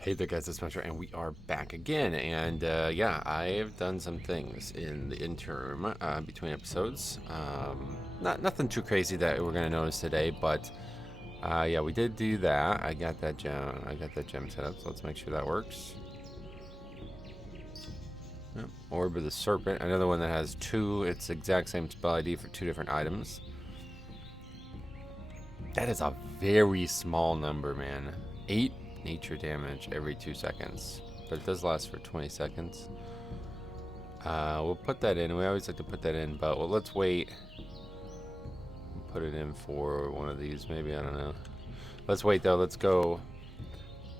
Hey there guys, it's Spencer and we are back again, and yeah, I've done some things in the interim between episodes. Nothing too crazy that we're gonna notice today, but yeah, we did do that. I got that gem set up, so let's make sure that works. Yep. Orb of the Serpent, another one that has two. It's the exact same spell ID for two different items. That is a very small number, man. 8 nature damage every 2 seconds, but it does last for 20 seconds. We'll put that in. We always like to put that in, but well, let's wait. Put it in for one of these, maybe. I don't know. Let's wait though. Let's go.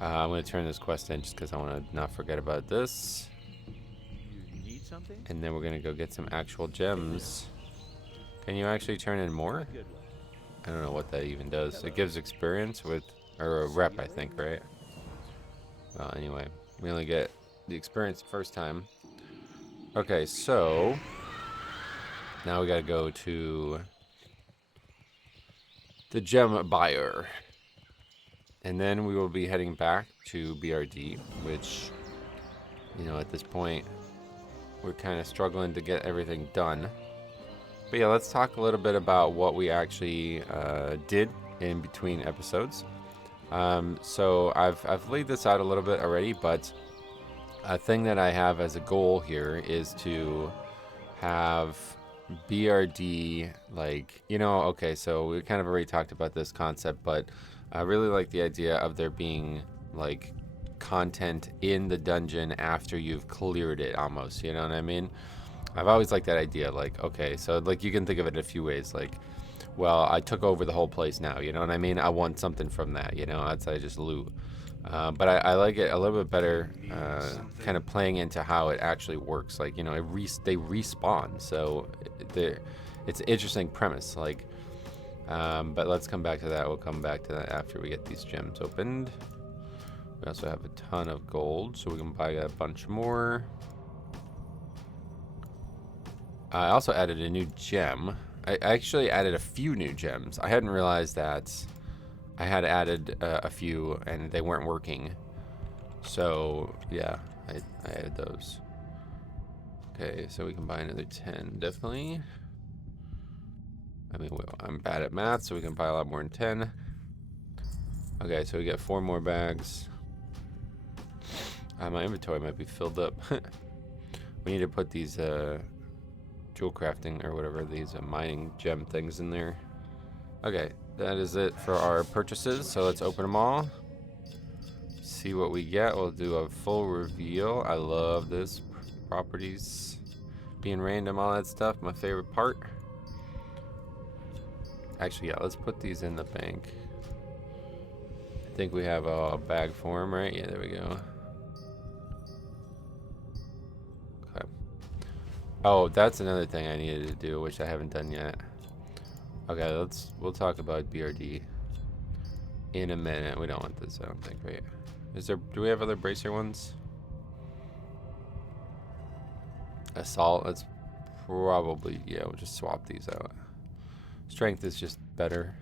I'm gonna turn this quest in just because I want to not forget about this. You need something? And then we're gonna go get some actual gems. Can you actually turn in more? A good one. I don't know what that even does. Hello. It gives experience with, or a See rep, you I think, later. right? Well, anyway, we only get the experience the first time. Okay, so now we gotta go to the gem buyer. And then we will be heading back to BRD, which, you know, at this point, we're kind of struggling to get everything done. But yeah, let's talk a little bit about what we actually did in between episodes. So I've laid this out a little bit already, but a thing that I have as a goal here is to have BRD, like, you know, okay, so we kind of already talked about this concept, but I really like the idea of there being like content in the dungeon after you've cleared it almost, you know what I mean? I've always liked that idea, like, okay, so like you can think of it in a few ways, like, well, I took over the whole place now, you know what I mean? I want something from that, you know, outside of just loot. But I like it a little bit better, kind of playing into how it actually works. Like, you know, they respawn, so it's an interesting premise. Like, but let's come back to that. We'll come back to that after we get these gems opened. We also have a ton of gold, so we can buy a bunch more. I also added a new gem. I actually added a few new gems. I hadn't realized that I had added a few and they weren't working. So yeah, I added those. Okay, so we can buy another 10, definitely. I mean, well, I'm bad at math, so we can buy a lot more than 10. Okay, so we get 4 more bags. My inventory might be filled up. We need to put these jewel crafting or whatever, these mining gem things in there. Okay, that is it for our purchases, so let's open them all. See what we get. We'll do a full reveal. I love this. Properties being random, all that stuff, my favorite part. Actually, yeah, let's put these in the bank. I think we have a bag for them, right? Yeah, there we go. Okay. Oh, that's another thing I needed to do, which I haven't done yet. Okay, we'll talk about BRD in a minute. We don't want this, I don't think, right? Do we have other bracer ones? Assault, let's probably, yeah, we'll just swap these out. Strength is just better.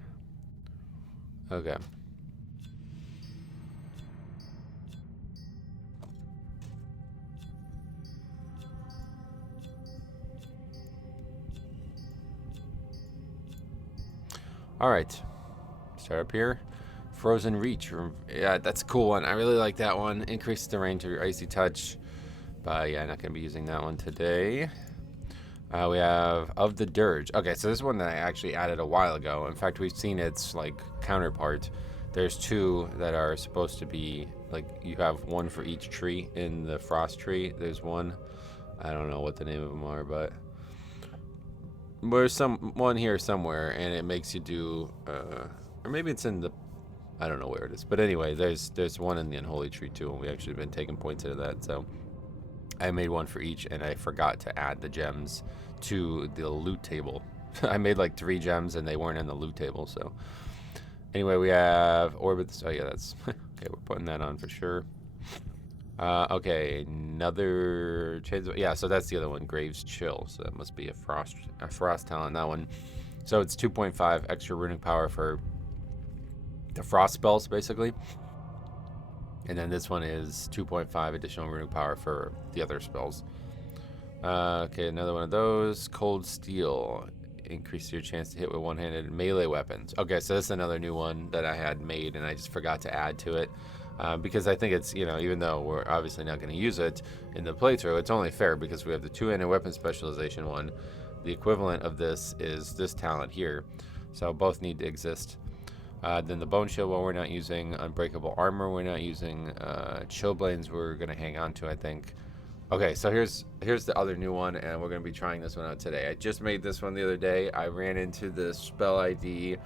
Okay. All right. Start up here. Frozen Reach. Yeah, that's a cool one. I really like that one. Increases the range of your icy touch. But yeah, I'm not going to be using that one today. We have Of the Dirge. Okay, so this is one that I actually added a while ago. In fact, we've seen its like counterpart. There's two that are supposed to be like, you have one for each tree. In the frost tree, there's one. I don't know what the name of them are, but there's one here somewhere, and it makes you do, or maybe it's in the, I don't know where it is, but anyway, there's one in the unholy tree too, and we actually been taking points into that. So I made one for each, and I forgot to add the gems to the loot table. I made like 3 gems, and they weren't in the loot table. So anyway, we have orbit. Oh yeah, that's okay. We're putting that on for sure. Okay, another change. Yeah, so that's the other one, Graves Chill. So that must be a frost talent. That one. So it's 2.5 extra runic power for the frost spells, basically. And then this one is 2.5 additional runic power for the other spells. Okay, another one of those. Cold Steel. Increase your chance to hit with one-handed melee weapons. Okay, so this is another new one that I had made, and I just forgot to add to it. Because I think it's, even though we're obviously not going to use it in the playthrough, it's only fair because we have the two-handed weapon specialization one. The equivalent of this is this talent here. So both need to exist. Then the Bone Shield one we're not using. Unbreakable Armor we're not using. Chillblains we're going to hang on to, I think. Okay, so here's the other new one, and we're going to be trying this one out today. I just made this one the other day. I ran into the spell ID.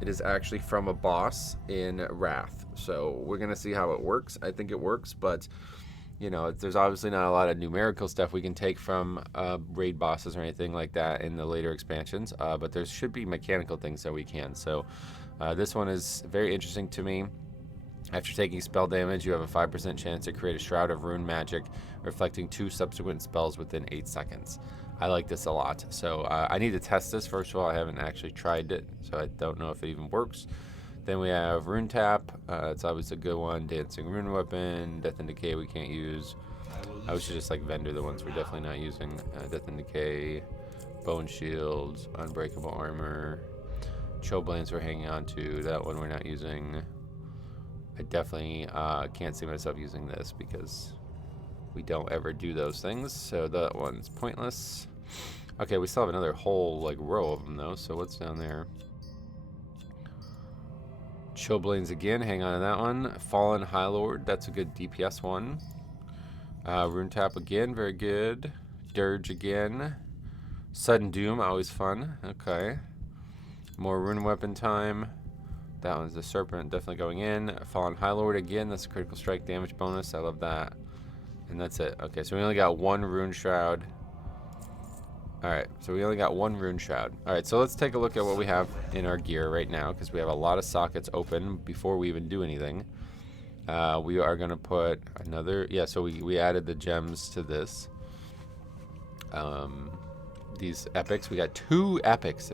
It is actually from a boss in Wrath. So we're going to see how it works. I think it works, but there's obviously not a lot of numerical stuff we can take from raid bosses or anything like that in the later expansions, but there should be mechanical things that we can. So this one is very interesting to me. After taking spell damage, you have a 5% chance to create a Shroud of Rune magic, reflecting 2 subsequent spells within 8 seconds. I like this a lot. So I need to test this. First of all, I haven't actually tried it, so I don't know if it even works. Then we have Rune Tap. It's always a good one. Dancing Rune Weapon. Death and Decay we can't use. I should just vendor the ones we're definitely not using. Death and Decay. Bone Shields. Unbreakable Armor. Chillblains we're hanging on to. That one we're not using. I definitely can't see myself using this because we don't ever do those things, so that one's pointless. Okay, we still have another whole row of them though, so what's down there? Chillblains again, hang on to that one. Fallen High Lord, that's a good DPS one. Rune Tap again, very good. Dirge again. Sudden Doom, always fun. Okay. More Rune Weapon time. That one's the Serpent, definitely going in. Fallen High Lord again, that's a critical strike damage bonus. I love that. And that's it. Okay, so we only got one Rune Shroud. Alright, so we only got one Rune Shroud. Alright, so let's take a look at what we have in our gear right now, because we have a lot of sockets open before we even do anything. We are going to put another... Yeah, so we added the gems to this. These epics. We got 2 epics.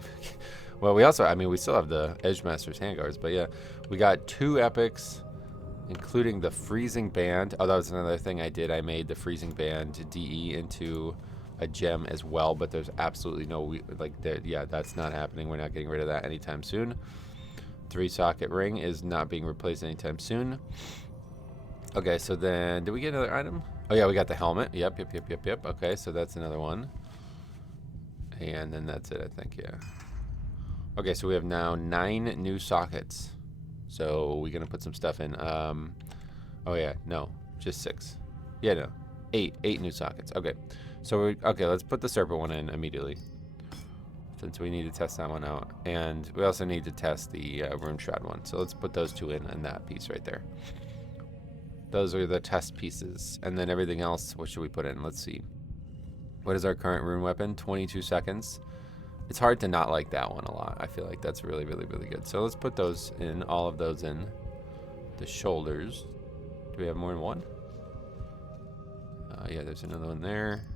Well, we also, we still have the Edgemaster's Handguards, but yeah, we got 2 epics, including the Freezing Band. Oh, that was another thing I did. I made the Freezing Band DE into a gem as well, but there's absolutely no, yeah, that's not happening. We're not getting rid of that anytime soon. 3-socket ring is not being replaced anytime soon. Okay, so then, did we get another item? Oh yeah, we got the helmet. Yep. Okay, so that's another one. And then that's it, I think, yeah. Okay, so we have now 9 new sockets. So we're gonna put some stuff in. Oh yeah, no, just 6. Yeah, no, 8 new sockets. Okay, so okay, let's put the Serpent one in immediately, since we need to test that one out, and we also need to test the Rune Shroud one. So let's put those 2 in that piece right there. Those are the test pieces, and then everything else. What should we put in? Let's see. What is our current rune weapon? 22 seconds. It's hard to not like that one a lot. I feel like that's really, really, really good. So let's put those in, all of those in. The shoulders. Do we have more than one? Yeah, there's another one there.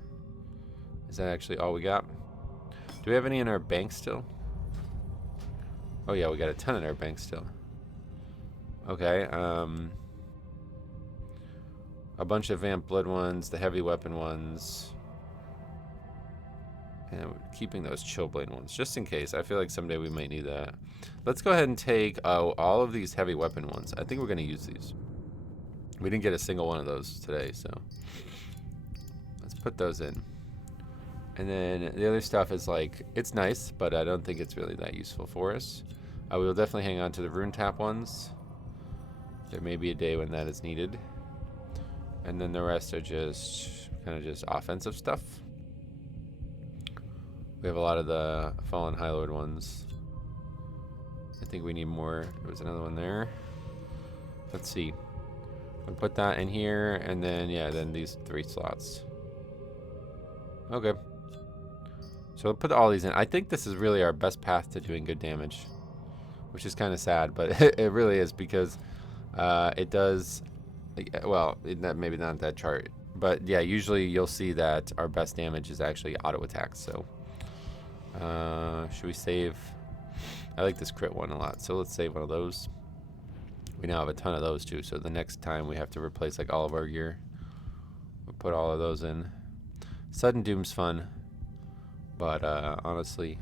Is that actually all we got? Do we have any in our bank still? Oh yeah, we got a ton in our bank still. Okay, a bunch of Vamp Blood ones, the heavy weapon ones. And keeping those Chillblade ones, just in case. I feel like someday we might need that. Let's go ahead and take all of these heavy weapon ones. I think we're going to use these. We didn't get a single one of those today, so let's put those in. And then the other stuff is it's nice, but I don't think it's really that useful for us. We will definitely hang on to the Rune Tap ones. There may be a day when that is needed. And then the rest are just kind of just offensive stuff. We have a lot of the Fallen High Lord ones. I think we need more. There was another one there. Let's see. We'll put that in here, and then, yeah, then these 3 slots. Okay. So we'll put all these in. I think this is really our best path to doing good damage, which is kind of sad, but it really is, because it does, well, maybe not that chart, but yeah, usually you'll see that our best damage is actually auto attacks, so. Should we save? I like this crit one a lot, so let's save one of those. We now have a ton of those too, so the next time we have to replace like all of our gear, we'll put all of those in. Sudden Doom's fun, but honestly,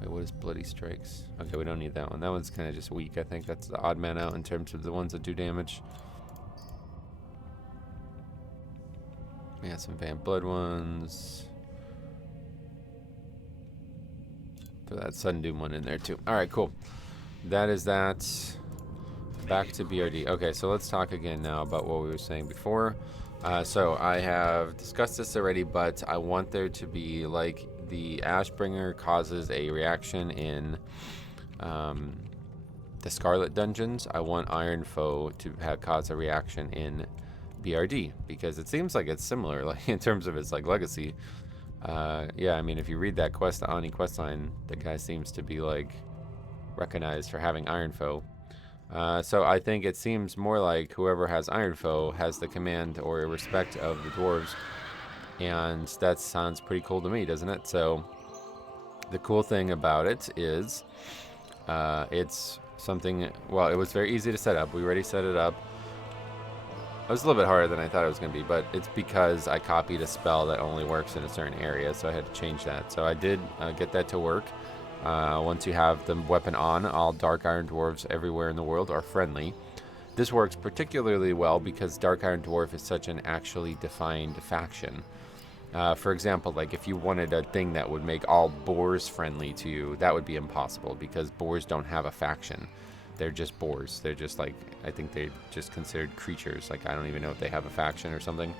wait, what is Bloody Strikes? Okay, we don't need that one. That one's kind of just weak, I think. That's the odd man out in terms of the ones that do damage. We got some Van Blood ones. Put that Sudden Doom one in there too. Alright, cool. That is that. Back to BRD. Okay, so let's talk again now about what we were saying before. So I have discussed this already, but I want there to be like the Ashbringer causes a reaction in the Scarlet Dungeons. I want Iron Foe to cause a reaction in BRD because it seems like it's similar, like in terms of its like legacy. Yeah, I mean, if you read that quest, the Ani quest line, the guy seems to be like recognized for having Iron Foe. So I think it seems more like whoever has Iron Foe has the command or respect of the dwarves, and that sounds pretty cool to me, doesn't it? So the cool thing about it is it's something, well, it was very easy to set up. We already set it up. It was a little bit harder than I thought it was going to be, but it's because I copied a spell that only works in a certain area, so I had to change that. So I did get that to work. Once you have the weapon on, all Dark Iron Dwarves everywhere in the world are friendly. This works particularly well because Dark Iron Dwarf is such an actually defined faction. For example, like if you wanted a thing that would make all boars friendly to you, that would be impossible because boars don't have a faction. They're just boars. They're just like, I think they're just considered creatures. Like I don't even know if they have a faction or something.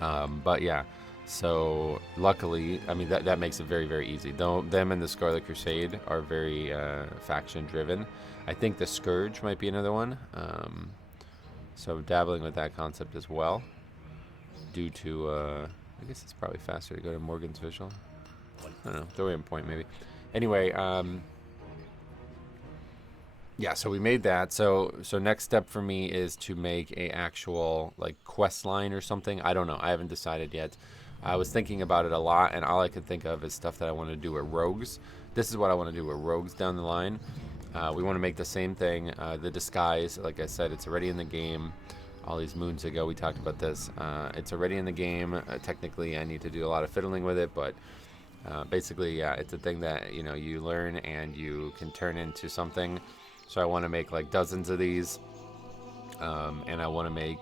But yeah, so luckily, I mean, that makes it very, very easy. Though them and the Scarlet Crusade are very faction driven. I think the Scourge might be another one. So dabbling with that concept as well. Due to, I guess it's probably faster to go to Morgan's Visual. I don't know, throw in point maybe. Anyway, yeah, so we made that. So next step for me is to make a actual like quest line or something. I don't know. I haven't decided yet. I was thinking about it a lot, and all I could think of is stuff that I want to do with rogues. This is what I want to do with rogues down the line. We want to make the same thing. The disguise, like I said, it's already in the game. All these moons ago, we talked about this. It's already in the game. Technically, I need to do a lot of fiddling with it, but basically, yeah, it's a thing that you learn and you can turn into something. So I want to make like dozens of these, and I want to make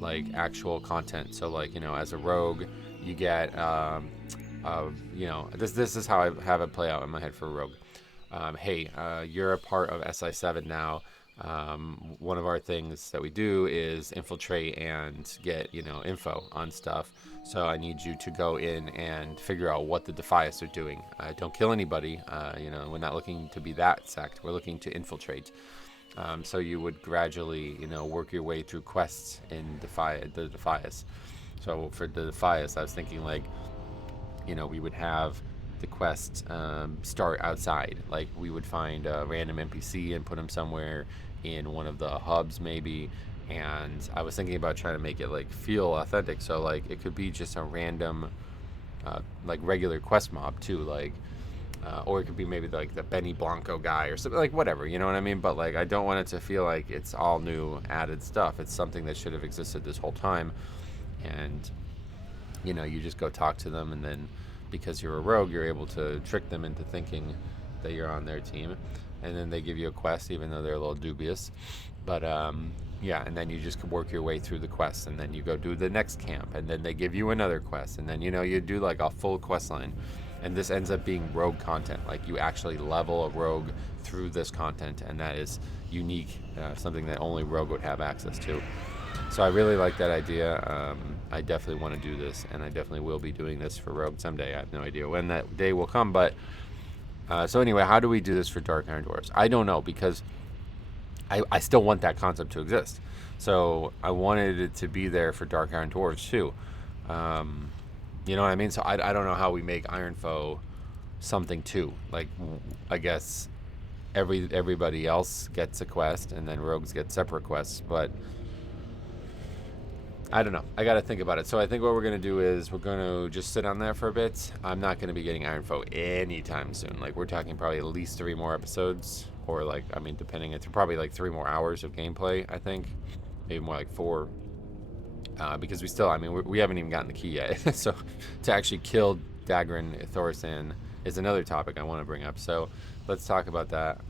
like actual content. So like as a rogue, you get this is how I have it play out in my head for a rogue. Hey, you're a part of SI7 now. One of our things that we do is infiltrate and get info on stuff. So I need you to go in and figure out what the Defias are doing. Don't kill anybody. We're not looking to be that sect. We're looking to infiltrate. So you would gradually, work your way through quests in the Defias. So for the Defias, I was thinking like, we would have the quest start outside. Like we would find a random NPC and put him somewhere in one of the hubs maybe. And I was thinking about trying to make it like feel authentic. So like it could be just a random like regular quest mob too, like or it could be maybe like the Benny Blanco guy or something, like whatever, you know what I mean? But like I don't want it to feel like it's all new added stuff. It's something that should have existed this whole time. And you just go talk to them, and then because you're a rogue, you're able to trick them into thinking that you're on their team, and then they give you a quest even though they're a little dubious. But yeah, and then you just work your way through the quest, and then you go do the next camp, and then they give you another quest, and then you do like a full quest line. And this ends up being rogue content. Like you actually level a rogue through this content, and that is unique, something that only rogue would have access to. So I really like that idea. I definitely want to do this, and I definitely will be doing this for rogue someday. I have no idea when that day will come, but so anyway, how do we do this for Dark Iron Dwarves? I don't know, because I still want that concept to exist. So I wanted it to be there for Dark Iron Dwarves too. You know what I mean? So I don't know how we make Iron Foe something too. Like I guess everybody else gets a quest, and then rogues get separate quests, but I don't know. I got to think about it. So I think what we're going to do is we're going to just sit on that for a bit. I'm not going to be getting Iron Foe anytime soon. Like, we're talking probably at least 3 more episodes. Or, like, I mean, depending, it's probably like 3 more hours of gameplay, I think. Maybe more like 4. Because we still, I mean, we haven't even gotten the key yet. So to actually kill Dagran Thorsan is another topic I want to bring up. So let's talk about that.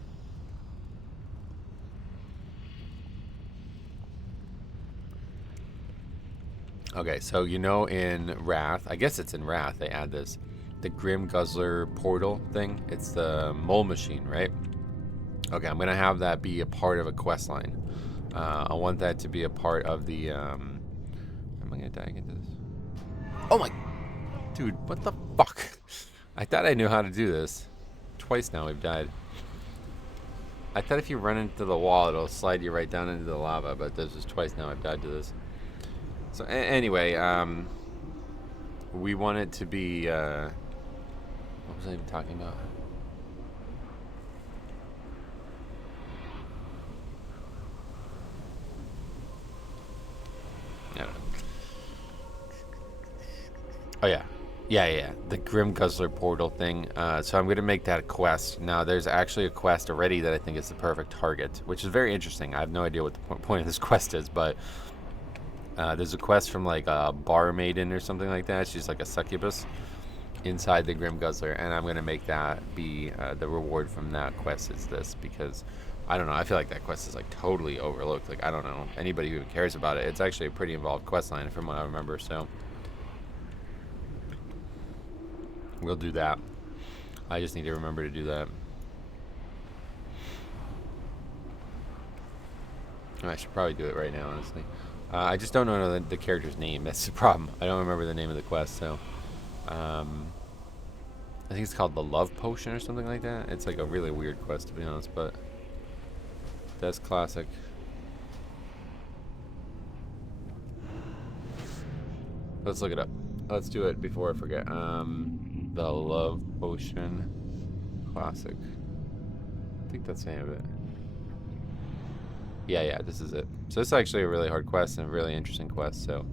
Okay, so you know in Wrath, I guess it's in Wrath, they add this, the Grim Guzzler portal thing. It's the mole machine, right? Okay, I'm gonna have that be a part of a quest line. I want that to be a part of the, am I gonna die into this? Oh my, dude, what the fuck? I thought I knew how to do this. Twice now we've died. I thought if you run into the wall, it'll slide you right down into the lava, but this is twice now I've died to this. So anyway, we want it to be, what was I even talking about? I don't know. Oh yeah. Yeah. The Grim Guzzler portal thing. So I'm going to make that a quest. Now, there's actually a quest already that I think is the perfect target, which is very interesting. I have no idea what the point of this quest is, but there's a quest from like a bar maiden or something like that. She's like a succubus inside the Grim Guzzler, and I'm going to make that be the reward from that quest is this, because I don't know, I feel like that quest is like totally overlooked. Like, I don't know anybody who cares about it. It's actually a pretty involved quest line from what I remember, so we'll do that. I just need to remember to do that. I should probably do it right now, honestly. I just don't know the character's name. That's the problem. I don't remember the name of the quest, so I think it's called the Love Potion or something like that. It's like a really weird quest, to be honest, but that's classic. Let's look it up. Let's do it before I forget. The Love Potion classic. I think that's the name of it. Yeah, this is it. So it's actually a really hard quest and a really interesting quest, so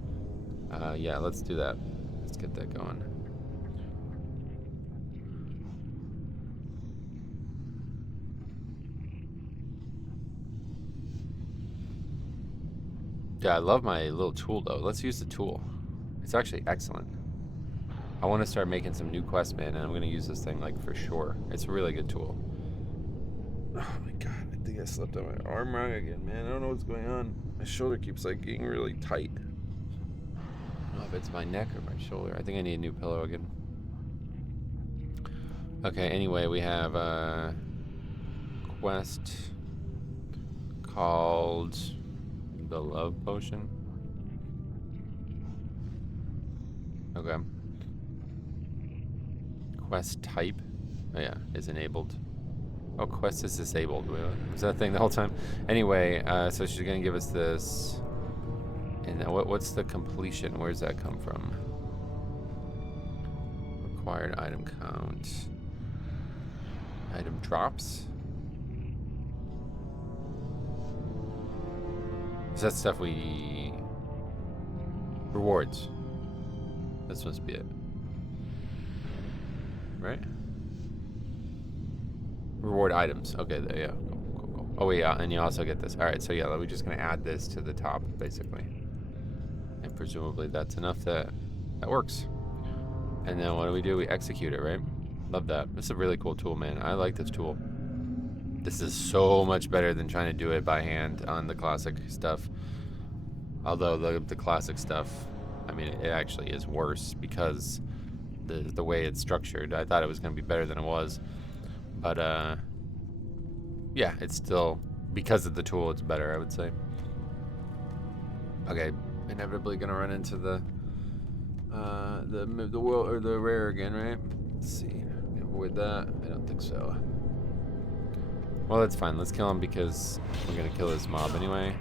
yeah, let's do that. Let's get that going. Yeah, I love my little tool, though. Let's use the tool. It's actually excellent. I want to start making some new quests, man, and I'm going to use this thing, like, for sure. It's a really good tool. Oh, my God. I think I slept on my arm wrong again, man. I don't know what's going on. My shoulder keeps, like, getting really tight. I don't know if it's my neck or my shoulder. I think I need a new pillow again. Okay, anyway, we have a quest called the Love Potion. Okay. Quest type. Oh yeah, is enabled. Oh, quest is disabled. Was that thing the whole time? Anyway, so she's gonna give us this. And what's the completion? Where does that come from? Required item count. Item drops. Is that stuff we... Rewards. This must be it. Right? Reward items. Okay, there, yeah. Cool. Oh, wait, yeah, and you also get this. Alright, so yeah, we're just going to add this to the top, basically. And presumably that's enough that works. And then what do? We execute it, right? Love that. This is a really cool tool, man. I like this tool. This is so much better than trying to do it by hand on the classic stuff. Although the classic stuff, I mean, it actually is worse because the way it's structured. I thought it was going to be better than it was. But, yeah, it's still, because of the tool, it's better, I would say. Okay, inevitably going to run into the world, or the rare again, right? Let's see. Can I avoid that? I don't think so. Well, that's fine. Let's kill him because we're going to kill this mob anyway.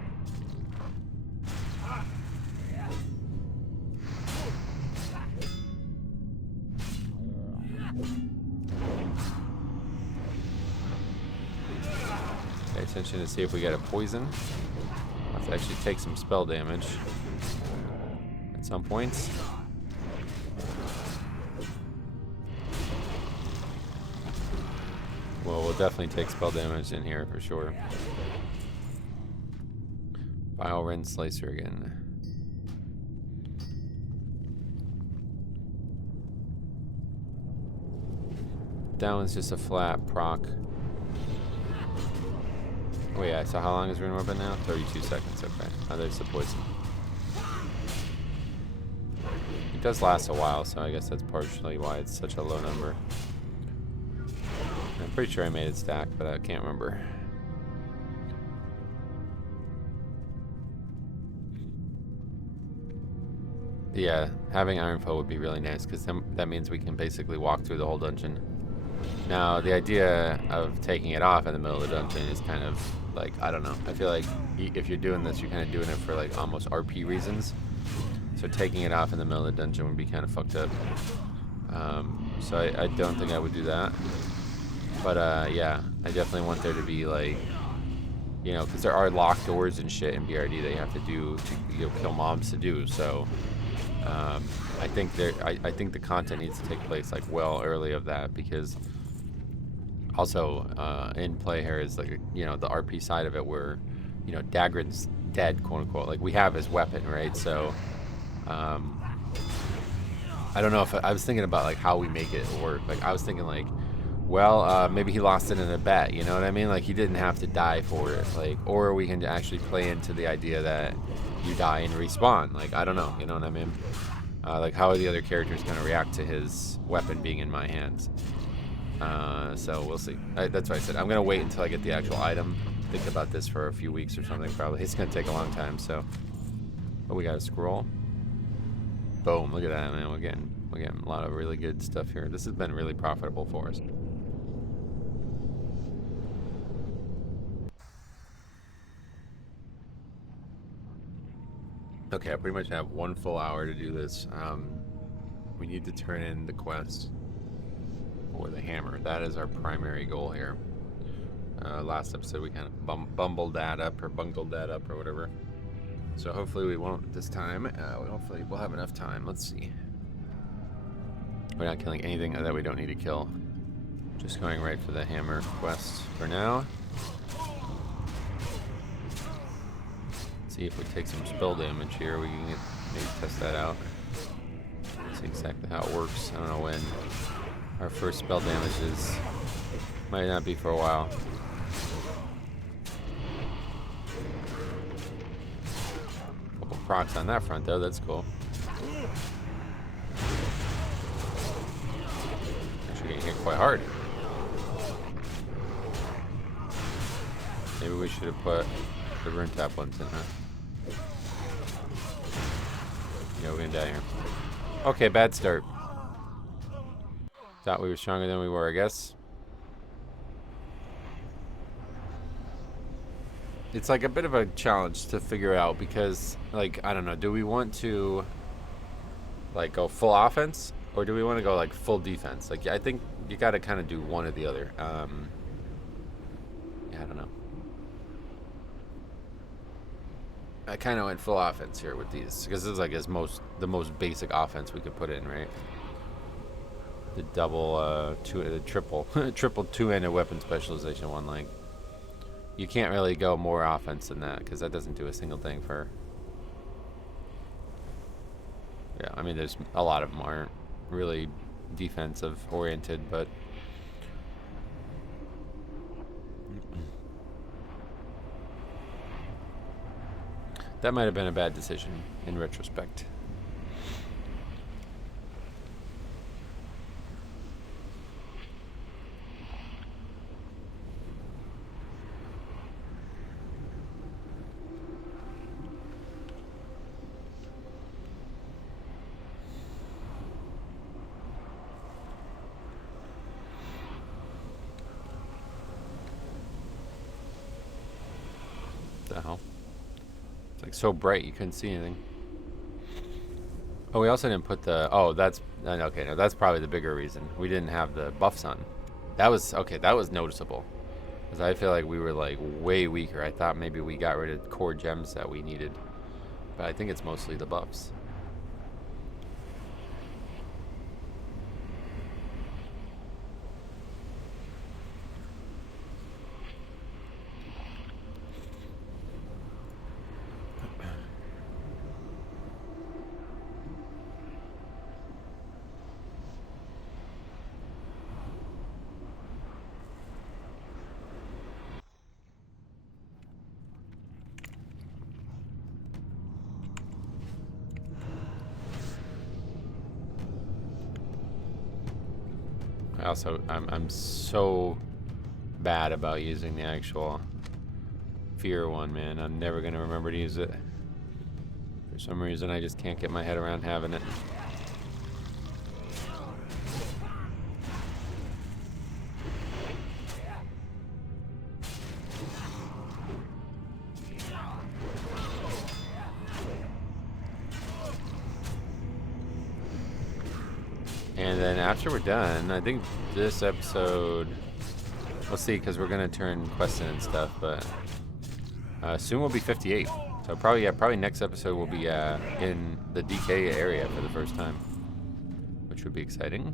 Pay attention to see if we get a poison. I'll have to actually take some spell damage. at some points. Well, we'll definitely take spell damage in here for sure. Vile Rend Slicer again. That one's just a flat proc. Oh yeah, so how long is Rune Weapon now? 32 seconds, okay. Oh, there's the poison. It does last a while, so I guess that's partially why it's such a low number. I'm pretty sure I made it stack, but I can't remember. Yeah, having Iron Foe would be really nice, because that means we can basically walk through the whole dungeon. Now, the idea of taking it off in the middle of the dungeon is kind of like, I don't know. I feel like if you're doing this, you're kind of doing it for like almost RP reasons. So taking it off in the middle of the dungeon would be kind of fucked up. So I don't think I would do that. But yeah, I definitely want there to be like, you know, because there are locked doors and shit in BRD that you have to do to kill mobs to do. So I think I think the content needs to take place like well early of that, because also in play here is like, you know, the RP side of it where, you know, Dagran's dead, quote unquote. Like we have his weapon, right? So I don't know if I was thinking about like how we make it work. Like I was thinking like, well, maybe he lost it in a bet, you know what I mean? Like he didn't have to die for it. Like, or we can actually play into the idea that you die and respawn. Like, I don't know, you know what I mean? Like how are the other characters going to react to his weapon being in my hands? So we'll see. That's what I said. I'm going to wait until I get the actual item. Think about this for a few weeks or something probably. It's going to take a long time, so. Oh, we got a scroll. Boom, look at that, man. We're getting a lot of really good stuff here. This has been really profitable for us. Okay, I pretty much have 1 full hour to do this. We need to turn in the quest for the hammer. That is our primary goal here. Last episode we kind of bungled that up or whatever. So hopefully we won't this time. Hopefully we'll have enough time. Let's see. We're not killing anything that we don't need to kill. Just going right for the hammer quest for now. See if we take some spell damage here. We can maybe test that out. See exactly how it works. I don't know when our first spell damage is. Might not be for a while. Couple procs on that front though. That's cool. Actually getting hit quite hard. Maybe we should have put the rune tap ones in, huh? Yeah, we're gonna die here. Okay, bad start. Thought we were stronger than we were, I guess. It's like a bit of a challenge to figure out because, like, I don't know, do we want to, like, go full offense? Or do we want to go, like, full defense? Like, I think you gotta kind of do one or the other. Yeah, I don't know. I kind of went full offense here with these because this is like the most basic offense we could put in, right? The double, the triple, triple two-handed weapon specialization one. Like, you can't really go more offense than that because that doesn't do a single thing for. Yeah, I mean, there's a lot of them aren't really defensive oriented, but. That might have been a bad decision in retrospect. What the hell? It's like so bright you couldn't see anything. Oh, we also didn't put the. Oh, that's okay. No, that's probably the bigger reason we didn't have the buffs on. That was okay. That was noticeable because I feel like we were like way weaker. I thought maybe we got rid of core gems that we needed, but I think it's mostly the buffs. I'm so bad about using the actual fear one, man. I'm never gonna remember to use it. For some reason, I just can't get my head around having it. And then after we're done, I think this episode, we'll see, because we're gonna turn quests in and stuff, but soon we'll be 58. So probably next episode we'll be in the DK area for the first time, which would be exciting.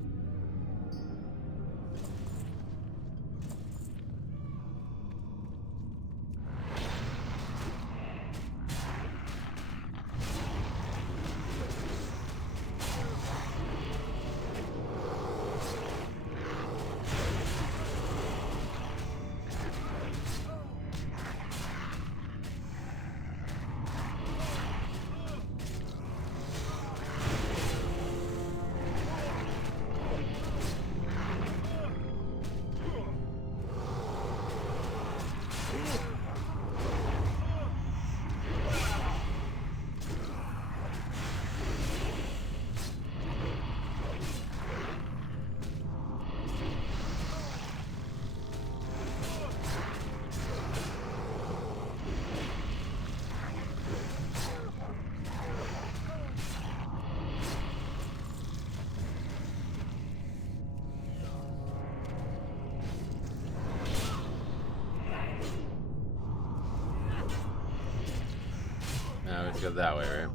Let's go that way, right?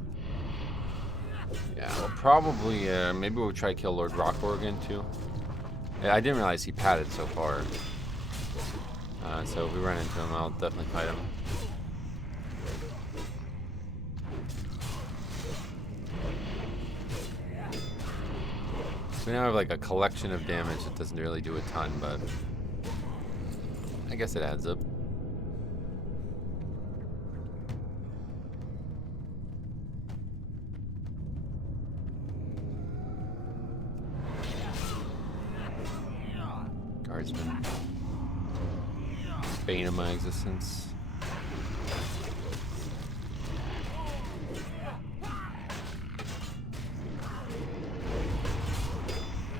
Yeah, we'll probably, maybe we'll try to kill Lord Rockor again, too. Yeah, I didn't realize he padded so far. So if we run into him, I'll definitely fight him. We now have like a collection of damage that doesn't really do a ton, but I guess it adds up. Guardsman. Bane of my existence.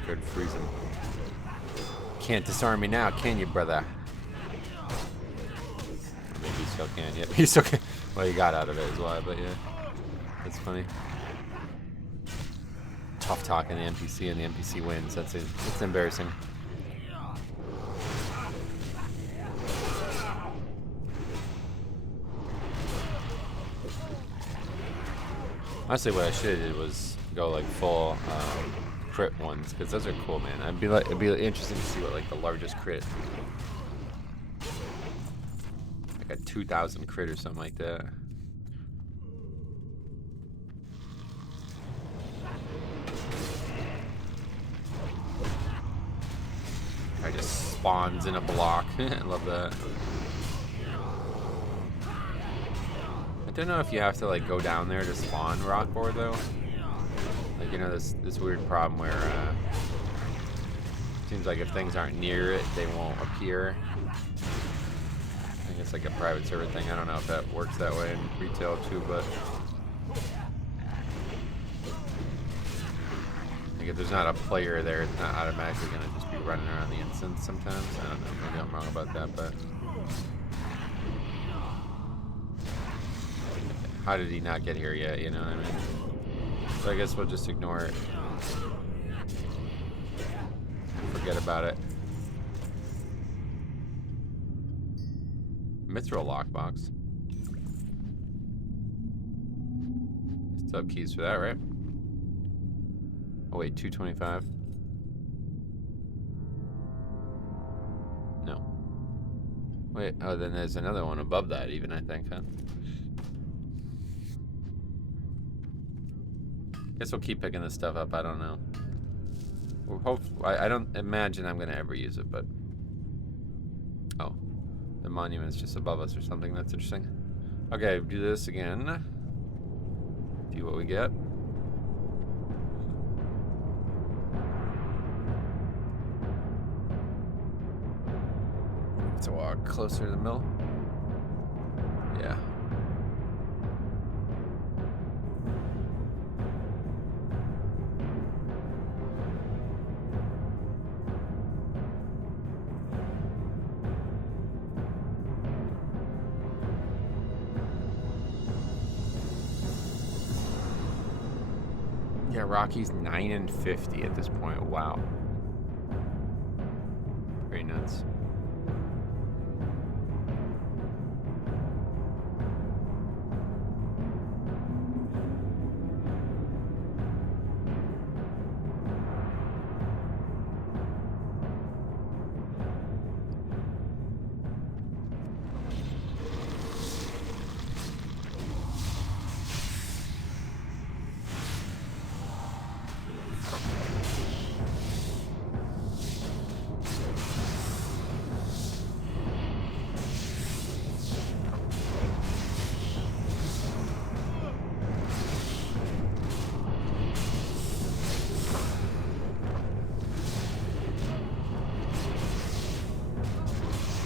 Good, freeze him. Can't disarm me now, can you, brother? Maybe he still can. Yep, he still can. Well, he got out of it as well, but yeah. That's funny. Tough talking the NPC and the NPC wins. That's embarrassing. Honestly, what I should have did was go like full crit ones, because those are cool, man. It'd be interesting to see what like the largest crit, like a 2,000 crit or something like that. I just spawns in a block. I love that. I don't know if you have to like go down there to spawn Rockboard though. Like, you know, this weird problem where seems like if things aren't near it, they won't appear. I think it's like a private server thing. I don't know if that works that way in retail too, but like if there's not a player there, it's not automatically gonna just be running around the instance sometimes. I don't know, maybe I'm wrong about that, but how did he not get here yet, you know what I mean? So I guess we'll just ignore it. Forget about it. Mithril lockbox. Still have keys for that, right? Oh wait, 225. No. Wait, oh then there's another one above that even, I think, huh? Guess we'll keep picking this stuff up. I don't know. I don't imagine I'm gonna ever use it, but oh, the monument's just above us or something. That's interesting. Okay, do this again. See what we get. To walk closer to the mill. Yeah. Yeah, Rocky's 9-50 at this point. Wow. Very nuts.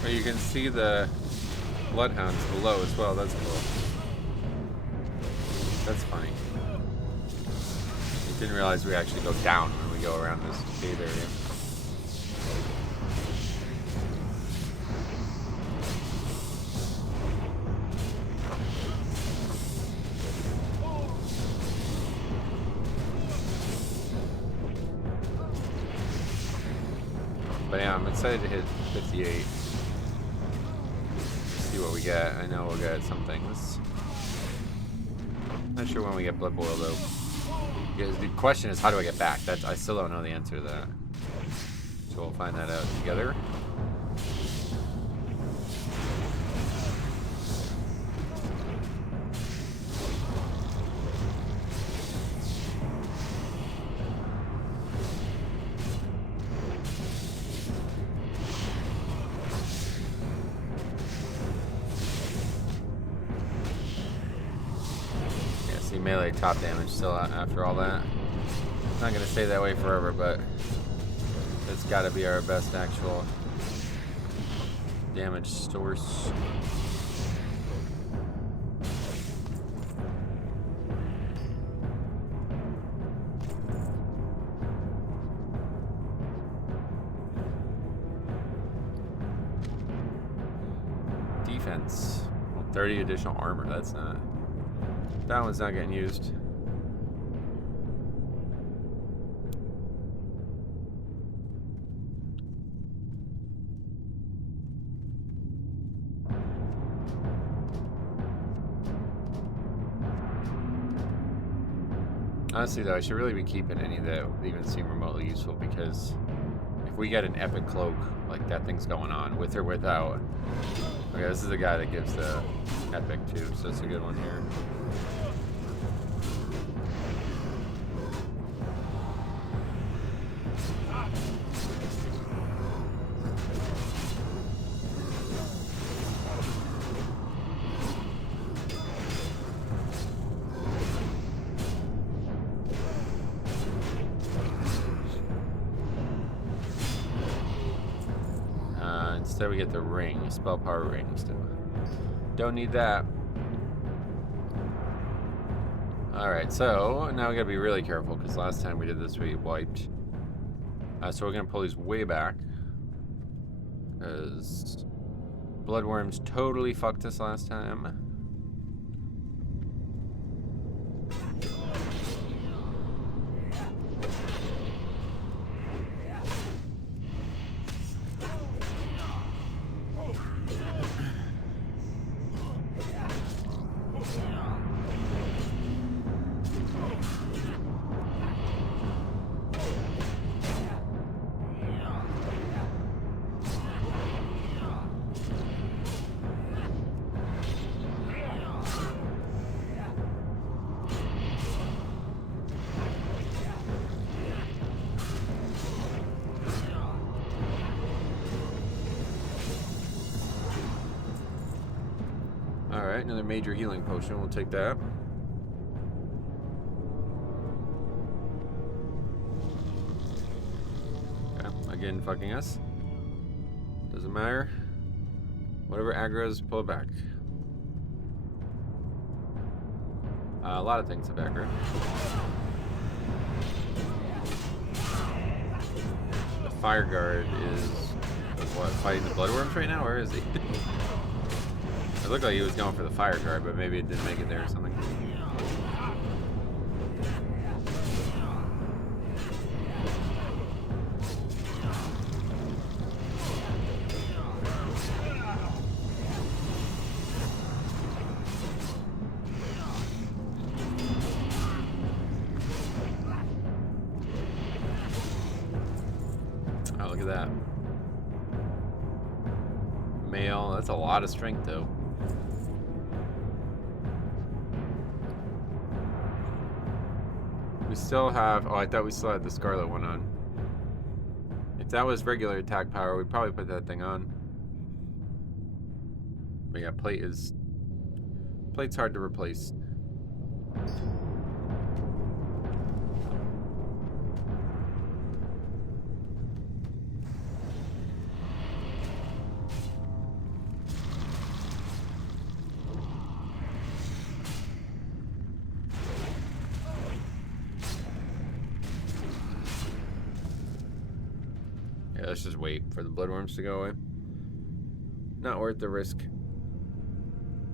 You can see the bloodhounds below as well. That's cool. That's funny. I didn't realize we actually go down when we go around this cave area. But yeah, I'm excited to hit 58. See what we get. I know we'll get some things. Not sure when we get blood boil though. Because the question is, how do I get back? I still don't know the answer to that. So we'll find that out together. Melee top damage still after all that. Not gonna stay that way forever, but it's gotta be our best actual damage source. Defense. 30 additional armor, that's not. That one's not getting used. Honestly though, I should really be keeping any that even seem remotely useful, because if we get an epic cloak, like that thing's going on, with or without. Okay, this is the guy that gives the epic too, so it's a good one here. Instead we get the ring, spell power ring still. Don't need that. Alright, so now we gotta be really careful, because last time we did this we wiped. So we're gonna pull these way back, because bloodworms totally fucked us last time. Alright, another major healing potion. We'll take that. Okay, again, fucking us. Doesn't matter. Whatever aggro's, pull it back. A lot of things have aggro. The fire guard is what, fighting the bloodworms right now? Where is he? It looked like he was going for the fire guard, but maybe it didn't make it there or something. Oh, look at that. Male, that's a lot of strength though. We still have, oh, I thought we still had the Scarlet one on. If that was regular attack power, we'd probably put that thing on. But yeah, plate's hard to replace. Yeah, let's just wait for the bloodworms to go away. Not worth the risk.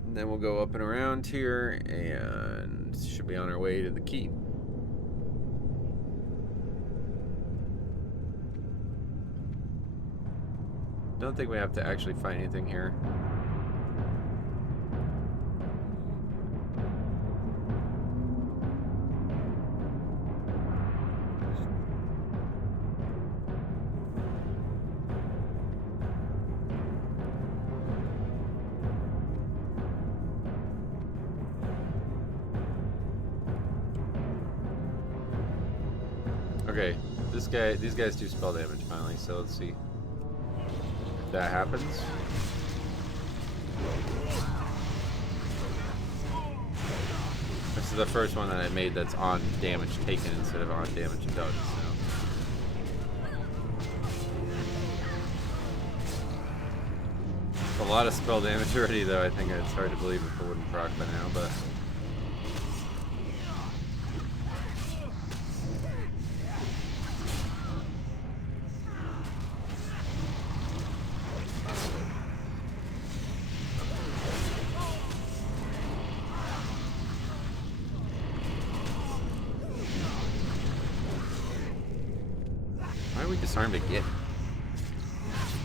And then we'll go up and around here and should be on our way to the key. Don't think we have to actually find anything here. Okay, these guys do spell damage finally, so let's see if that happens. This is the first one that I made that's on damage taken instead of on damage done, so. It's a lot of spell damage already though. I think it's hard to believe if it wouldn't proc by now, but why are we disarmed again?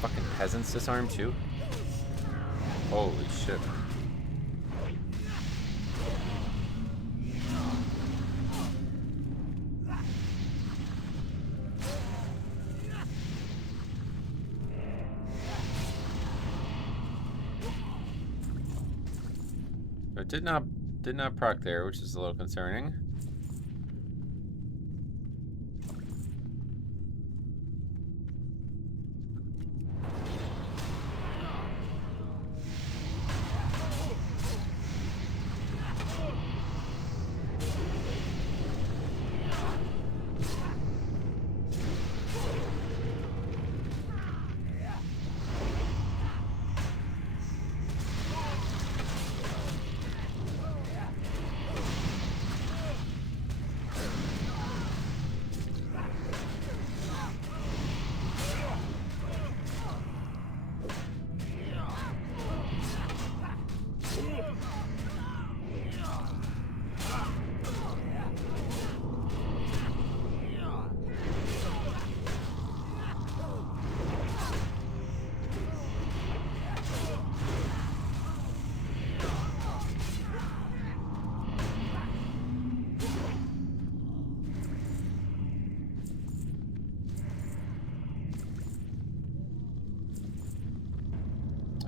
Fucking peasants disarmed too? Holy shit. It did not proc there, which is a little concerning.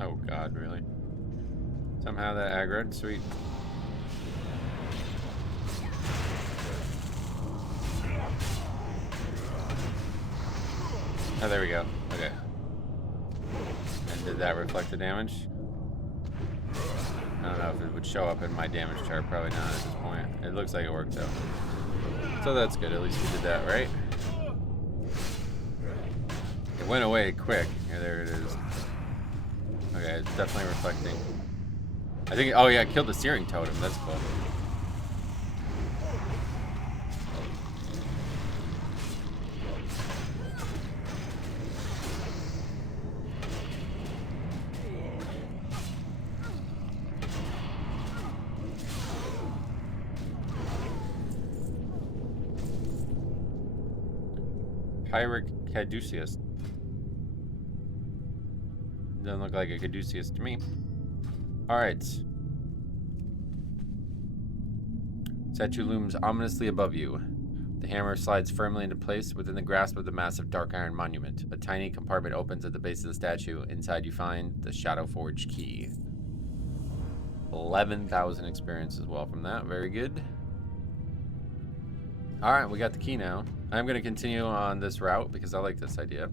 Oh god, really? Somehow that aggroed? Sweet. Oh, there we go. Okay. And did that reflect the damage? I don't know if it would show up in my damage chart. Probably not at this point. It looks like it worked though. So that's good. At least we did that, right? It went away quick. Yeah, there it is. Okay, it's definitely reflecting. I think, oh yeah, it killed the steering totem. That's cool. Pyric caduceus. Doesn't look like a caduceus to me. Alright. Statue looms ominously above you. The hammer slides firmly into place within the grasp of the massive dark iron monument. A tiny compartment opens at the base of the statue. Inside you find the Shadow Forge key. 11,000 experience as well from that. Very good. Alright, we got the key now. I'm going to continue on this route because I like this idea.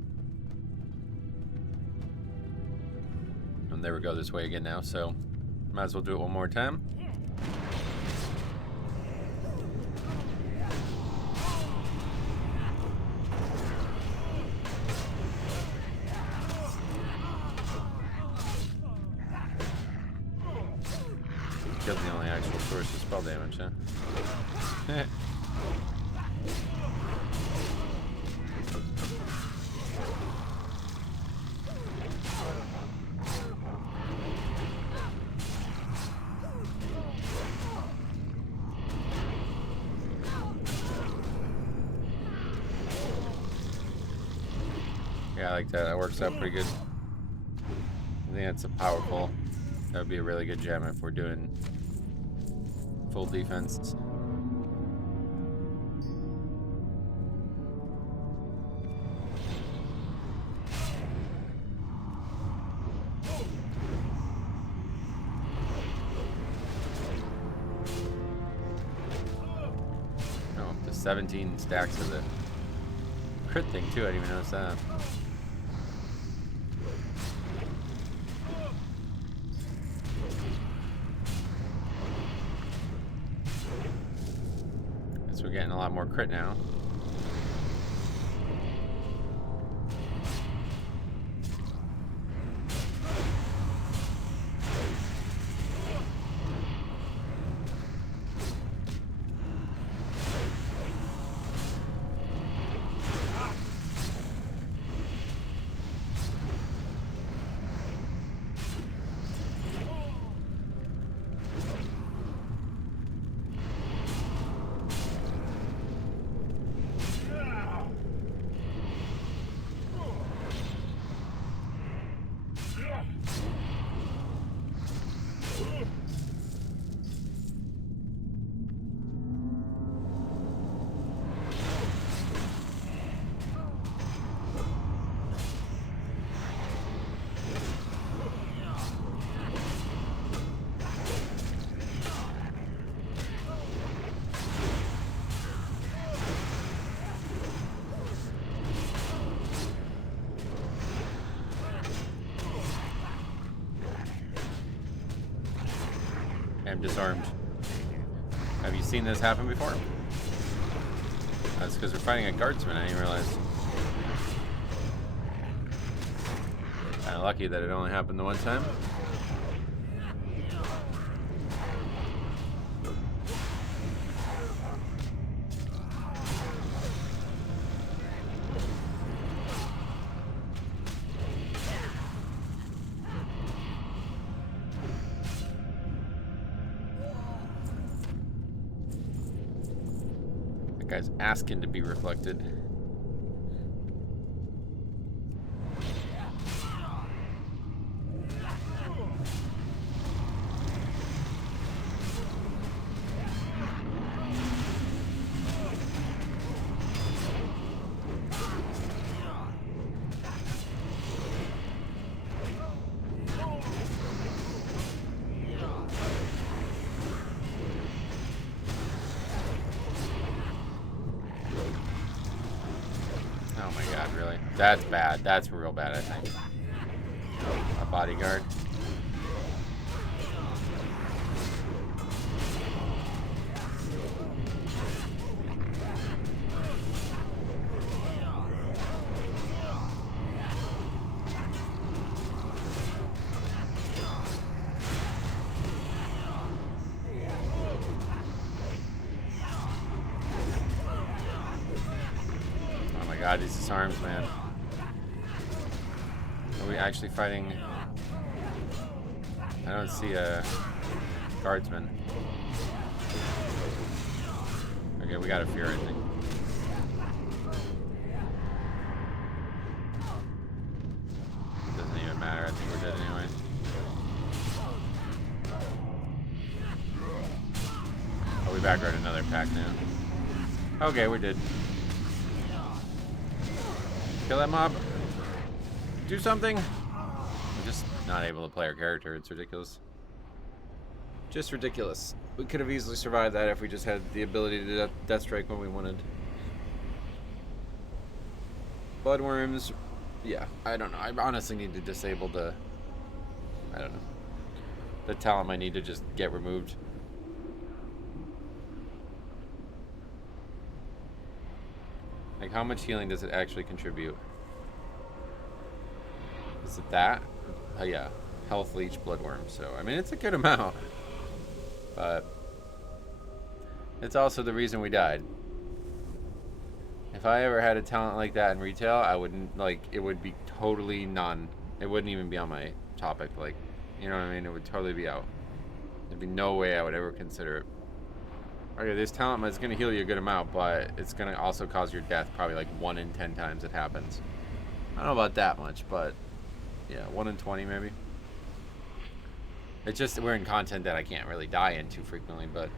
And there we go, this way again now, so might as well do it one more time. Killed the only actual source of spell damage, huh? Yeah, I like that. That works out pretty good. I think that's a powerful. That would be a really good gem if we're doing full defense. Oh, up to 17 stacks of the crit thing too. I didn't even notice that. Guess we're getting a lot more crit now. I'm disarmed. Have you seen this happen before? That's because we're fighting a guardsman. I didn't realize. Kind of lucky that it only happened the one time. That guy's asking to be reflected. Oh my god, really? That's bad. That's real bad, I think. A bodyguard. god, these disarms, man. Are we actually fighting? I don't see a guardsman. Okay, we got a fear, I think. Doesn't even matter. I think we're dead anyway. Oh, we backguard another pack now. Okay, we're dead. Kill that mob. Do something. I'm just not able to play our character. It's ridiculous. Just ridiculous. We could have easily survived that if we just had the ability to death strike when we wanted. Bloodworms. Yeah, I don't know. I honestly need to disable the... I don't know. The talent might need to just get removed. Like, how much healing does it actually contribute? Is it that? Oh, yeah. Health leech bloodworm. So, I mean, it's a good amount. But it's also the reason we died. If I ever had a talent like that in retail, I wouldn't, like, it would be totally it wouldn't even be on my topic. Like, you know what I mean? It would totally be out. There'd be no way I would ever consider it. Okay, this talent is going to heal you a good amount, but it's going to also cause your death probably like 1 in 10 times it happens. I don't know about that much, but yeah, 1 in 20 maybe. It's just we're in content that I can't really die in too frequently, but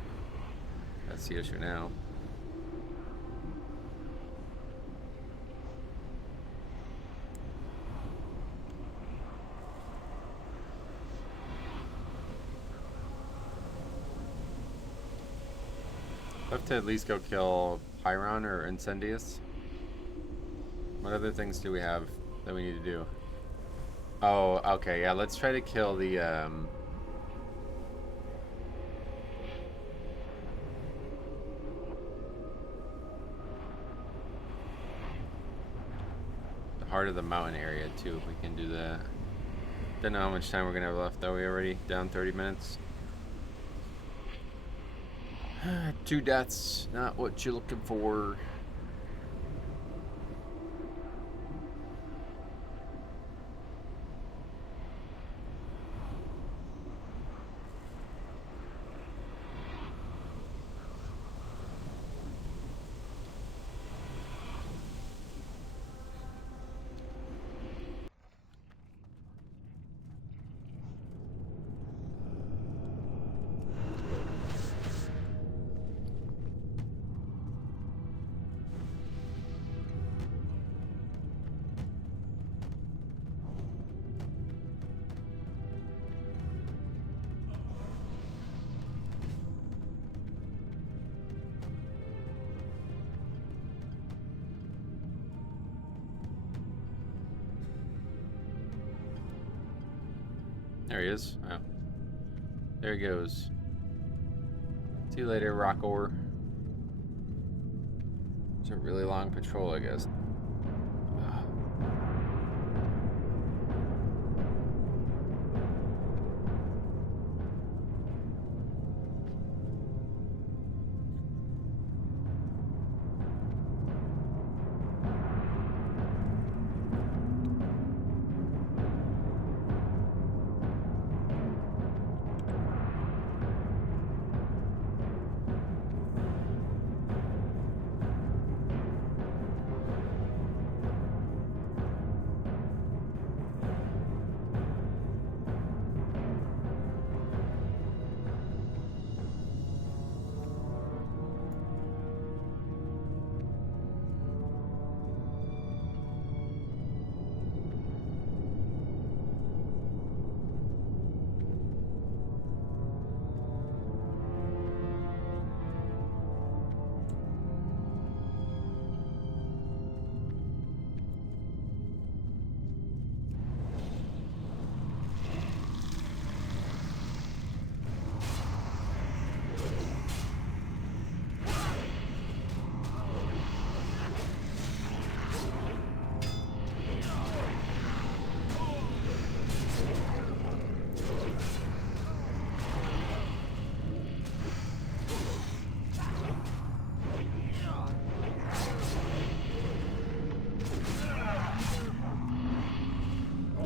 that's the issue now. I have to at least go kill Pyron or Incendius. What other things do we have that we need to do? Oh, okay, yeah, let's try to kill the, heart of the mountain area, too, if we can do that. Don't know how much time we're gonna have left, though. We already down 30 minutes. 2 deaths, not what you're looking for. There he is. Oh. There he goes. See you later, Rockor. It's a really long patrol, I guess.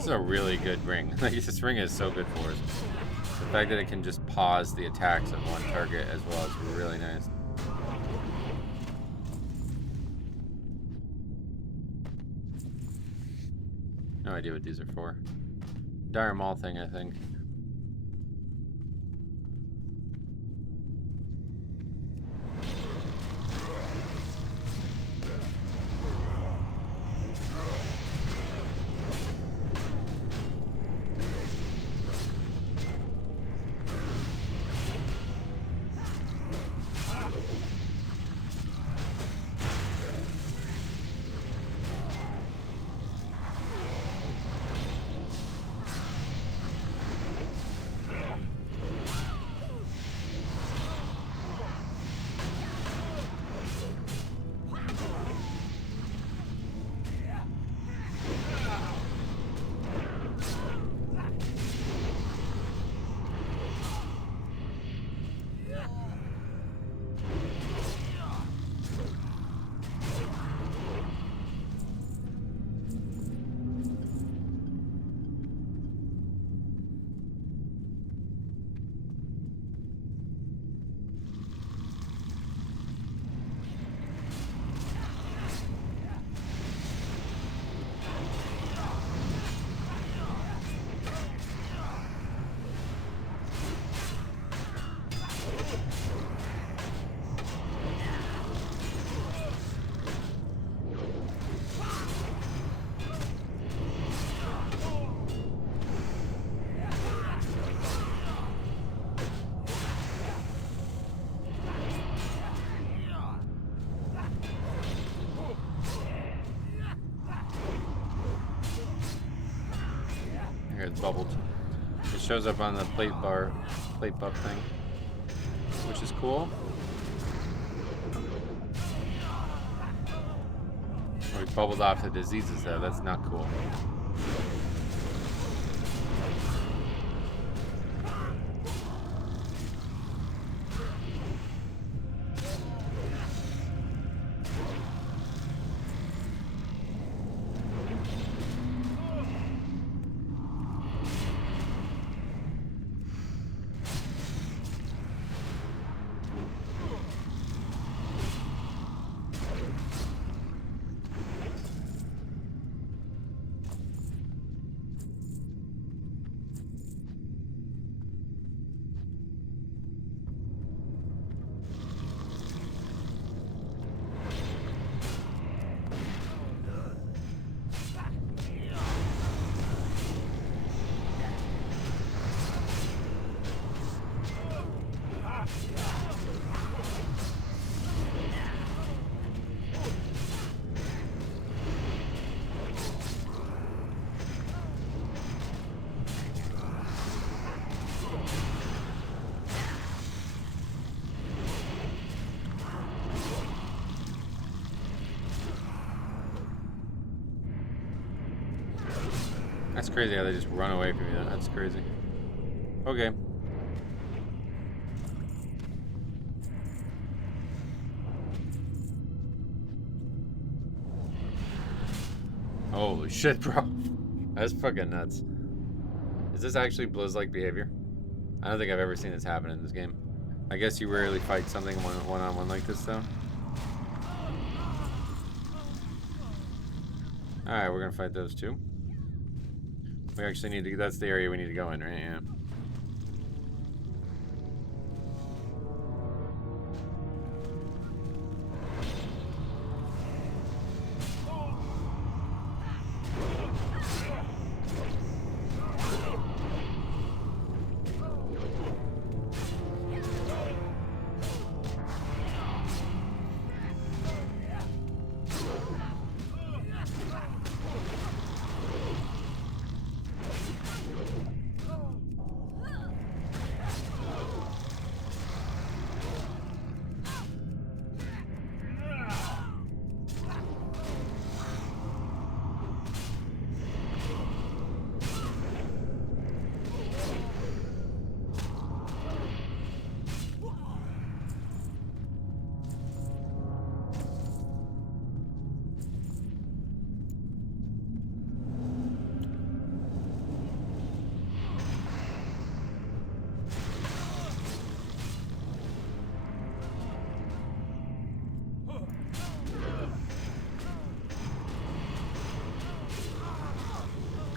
This is a really good ring. Like, this ring is so good for us. The fact that it can just pause the attacks of one target as well is really nice. No idea what these are for. Dire Maul thing, I think. Here, it's bubbled. It shows up on the plate buff thing, which is cool. We bubbled off the diseases though, that's not cool. That's crazy how they just run away from you. That's crazy. Okay. Holy shit, bro. That's fucking nuts. Is this actually Blizz-like behavior? I don't think I've ever seen this happen in this game. I guess you rarely fight something one-on-one like this, though. Alright, we're gonna fight those two. We actually need to, that's the area we need to go in, right? Yeah.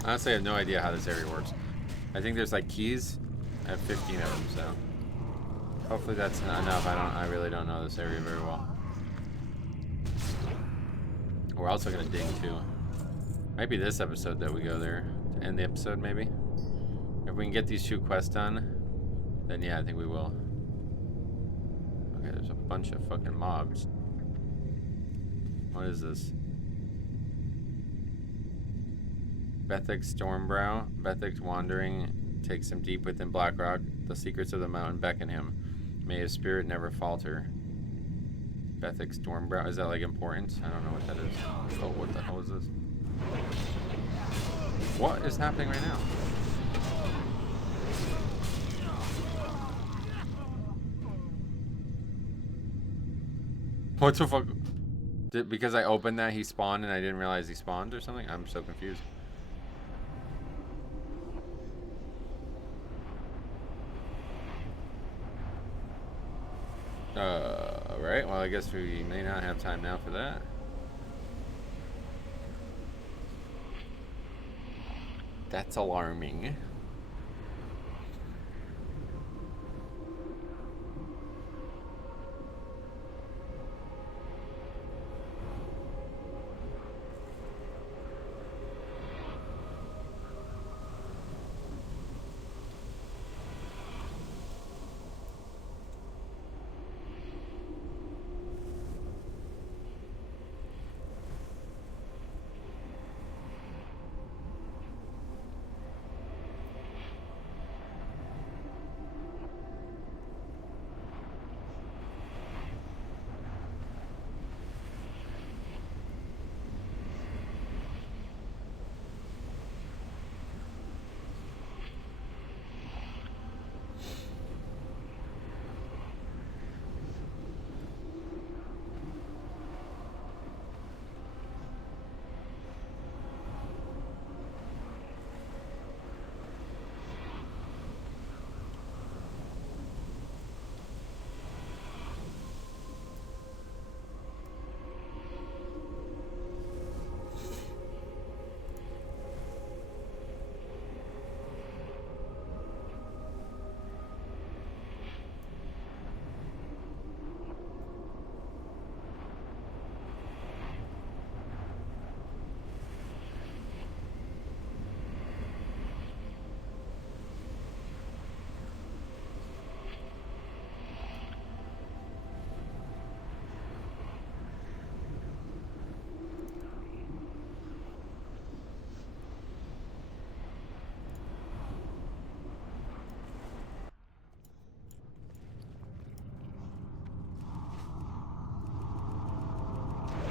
Honestly, I have no idea how this area works. I think there's like keys. I have 15 of them, so hopefully that's enough. I really don't know this area very well. We're also gonna dig too. Might be this episode that we go there to end the episode, maybe. If we can get these 2 quests done, then yeah, I think we will. Okay, there's a bunch of fucking mobs. What is this? Bethic's Stormbrow. Bethic's wandering takes him deep within Blackrock. The secrets of the mountain beckon him. May his spirit never falter. Bethic's Stormbrow. Is that like important? I don't know what that is. Oh, what the hell is this? What is happening right now? What the fuck? Because I opened that, he spawned and I didn't realize he spawned or something? I'm so confused. Right. Well, I guess we may not have time now for that. That's alarming.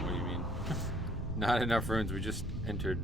What do you mean? Not enough runes. We just entered.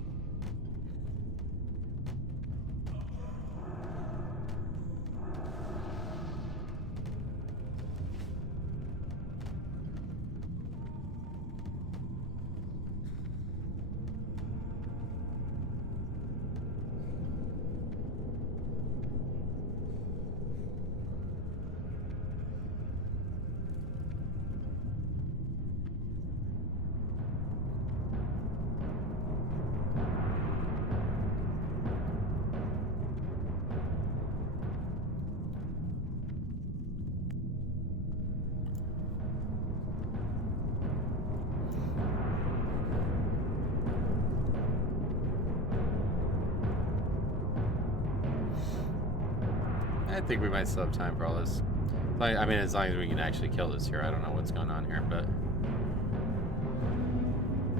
I think we might still have time for all this. Like, I mean, as long as we can actually kill this here. I don't know what's going on here, but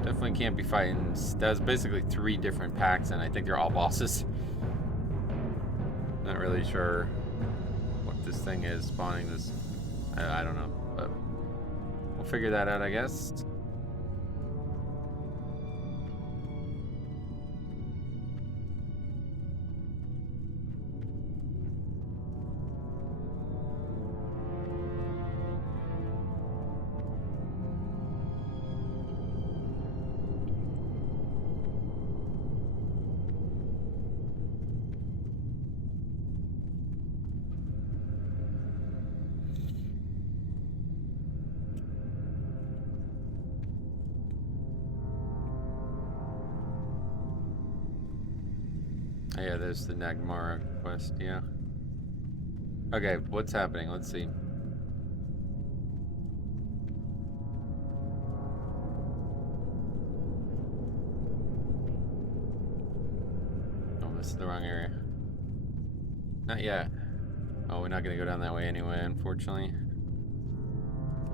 definitely can't be fighting. That's basically 3 different packs, and I think they're all bosses. Not really sure what this thing is spawning this. I don't know, but we'll figure that out, I guess. yeah, there's the Nagmara quest, yeah. Okay, what's happening? Let's see. Oh, this is the wrong area. Not yet. Oh, we're not gonna go down that way anyway, unfortunately.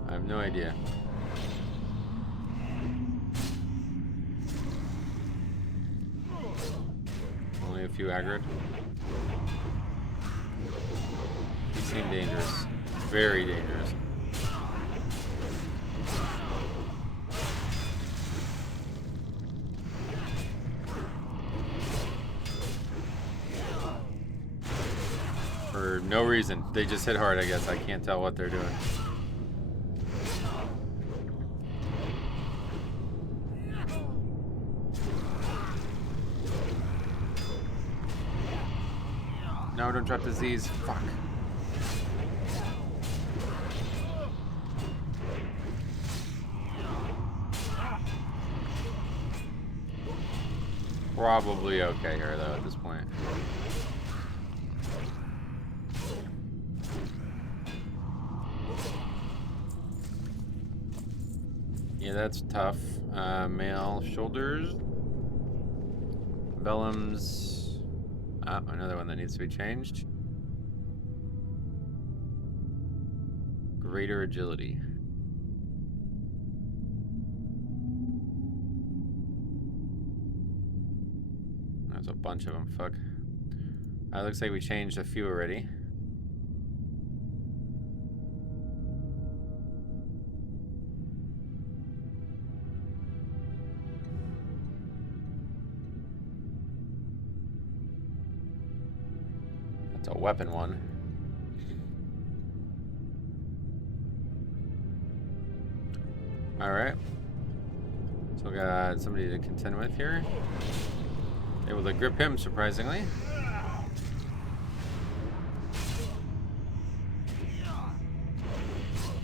I have no idea. Only a few aggroed. He seemed dangerous. Very dangerous. For no reason. They just hit hard, I guess. I can't tell what they're doing. No, don't drop the Z's. Fuck. Probably okay here, though, at this point. Yeah, that's tough. Male shoulders. Vellums. Ah, another one that needs to be changed. Greater agility. There's a bunch of them. Fuck. Looks like we changed a few already. That's a weapon one. Alright. So we got somebody to contend with here. Able to grip him, surprisingly.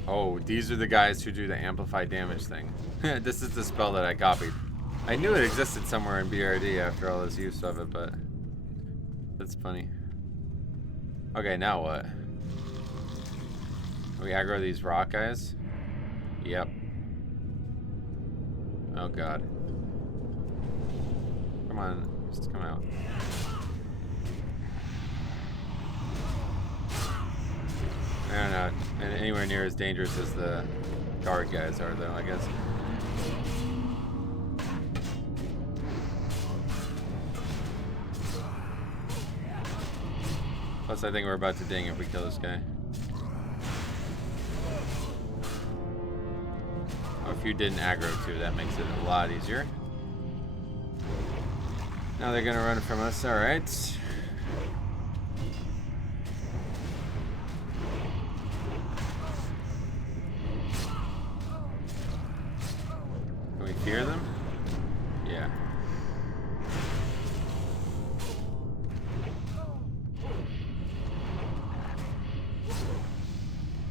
Oh, these are the guys who do the amplified damage thing. This is the spell that I copied. I knew it existed somewhere in BRD after all this use of it, but that's funny. Okay, now what? We aggro these rock guys? Yep. Oh god. Come on, just come out. They're not anywhere near as dangerous as the guard guys are, though, I guess. Plus, I think we're about to ding if we kill this guy. Oh, if you didn't aggro too, that makes it a lot easier. Now they're gonna run from us, alright. Can we fear them? Yeah.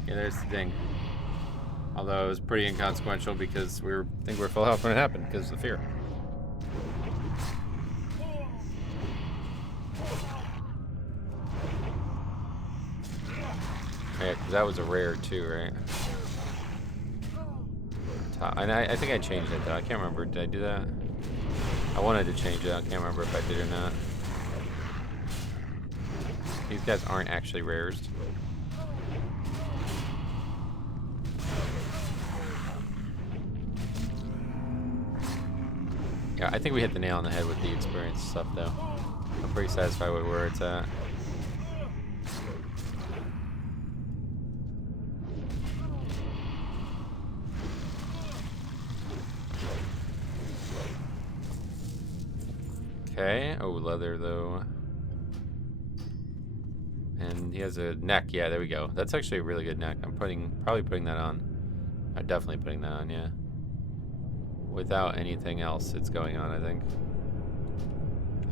Yeah, there's the ding. Although it was pretty inconsequential because I think we were full health when it happened because of the fear. Yeah, because that was a rare too, right? And I think I changed it though. I can't remember. Did I do that? I wanted to change it. I can't remember if I did or not. These guys aren't actually rares. Yeah, I think we hit the nail on the head with the experience stuff though. I'm pretty satisfied with where it's at. Okay. Oh, leather though. And he has a neck. Yeah, there we go. That's actually a really good neck. I'm probably putting that on. I'm definitely putting that on, yeah. Without anything else that's going on, I think.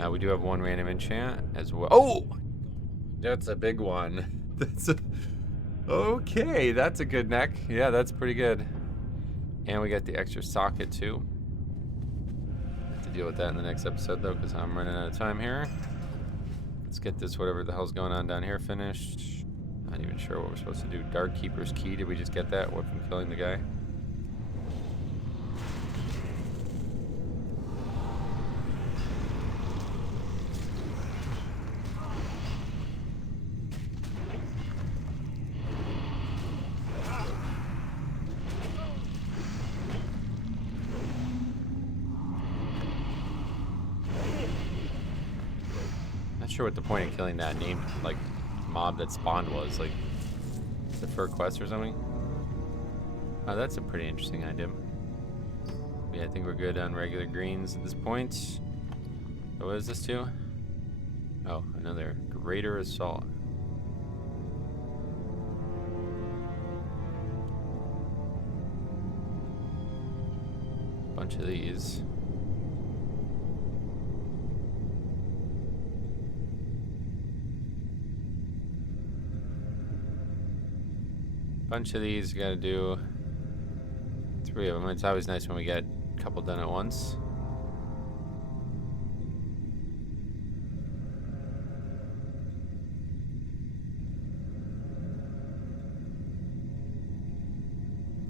We do have one random enchant as well. Oh! That's a big one. Okay, that's a good neck. Yeah, that's pretty good. And we got the extra socket too. Have to deal with that in the next episode though, because I'm running out of time here. Let's get this whatever the hell's going on down here finished. Not even sure what we're supposed to do. Dark Keeper's Key. Did we just get that? What from killing the guy? Not sure what the point of killing that named like mob that spawned was. Like, is it for a quest or something? Oh, that's a pretty interesting item. Yeah, I think we're good on regular greens at this point. So what does this do? Oh, another greater assault. Bunch of these. Bunch of these, gotta do 3 of them. It's always nice when we get a couple done at once.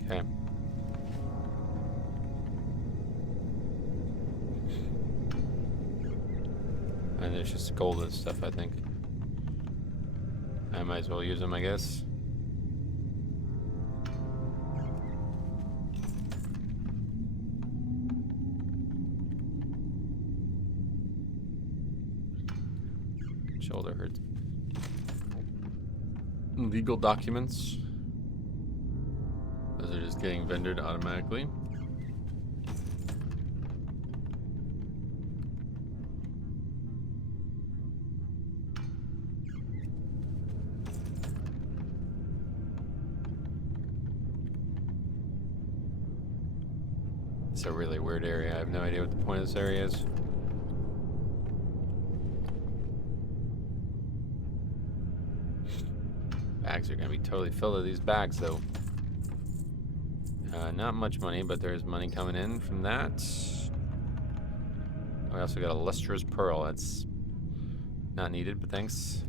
Okay. And there's just gold and stuff, I think. I might as well use them, I guess. Shoulder hurts. Legal documents. Those are just getting vendored automatically. It's a really weird area. I have no idea what the point of this area is. Bags are gonna be totally filled with these bags, though. Not much money, but there's money coming in from that. We also got a lustrous pearl. That's not needed, but thanks.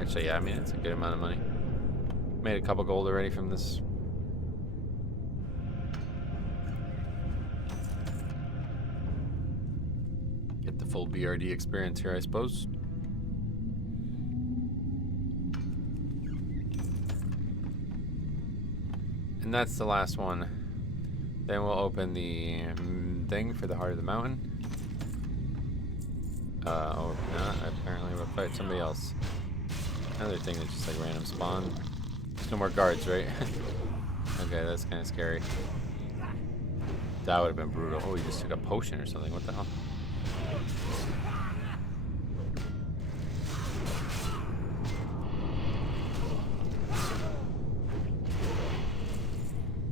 Actually, yeah, I mean, it's a good amount of money. Made a couple gold already from this. Get the full BRD experience here, I suppose. And that's the last one. Then we'll open the thing for the heart of the mountain. Or not, apparently we'll fight somebody else. Another thing that's just like random spawn. There's no more guards, right? Okay, that's kind of scary. That would have been brutal. Oh, he just took a potion or something. What the hell?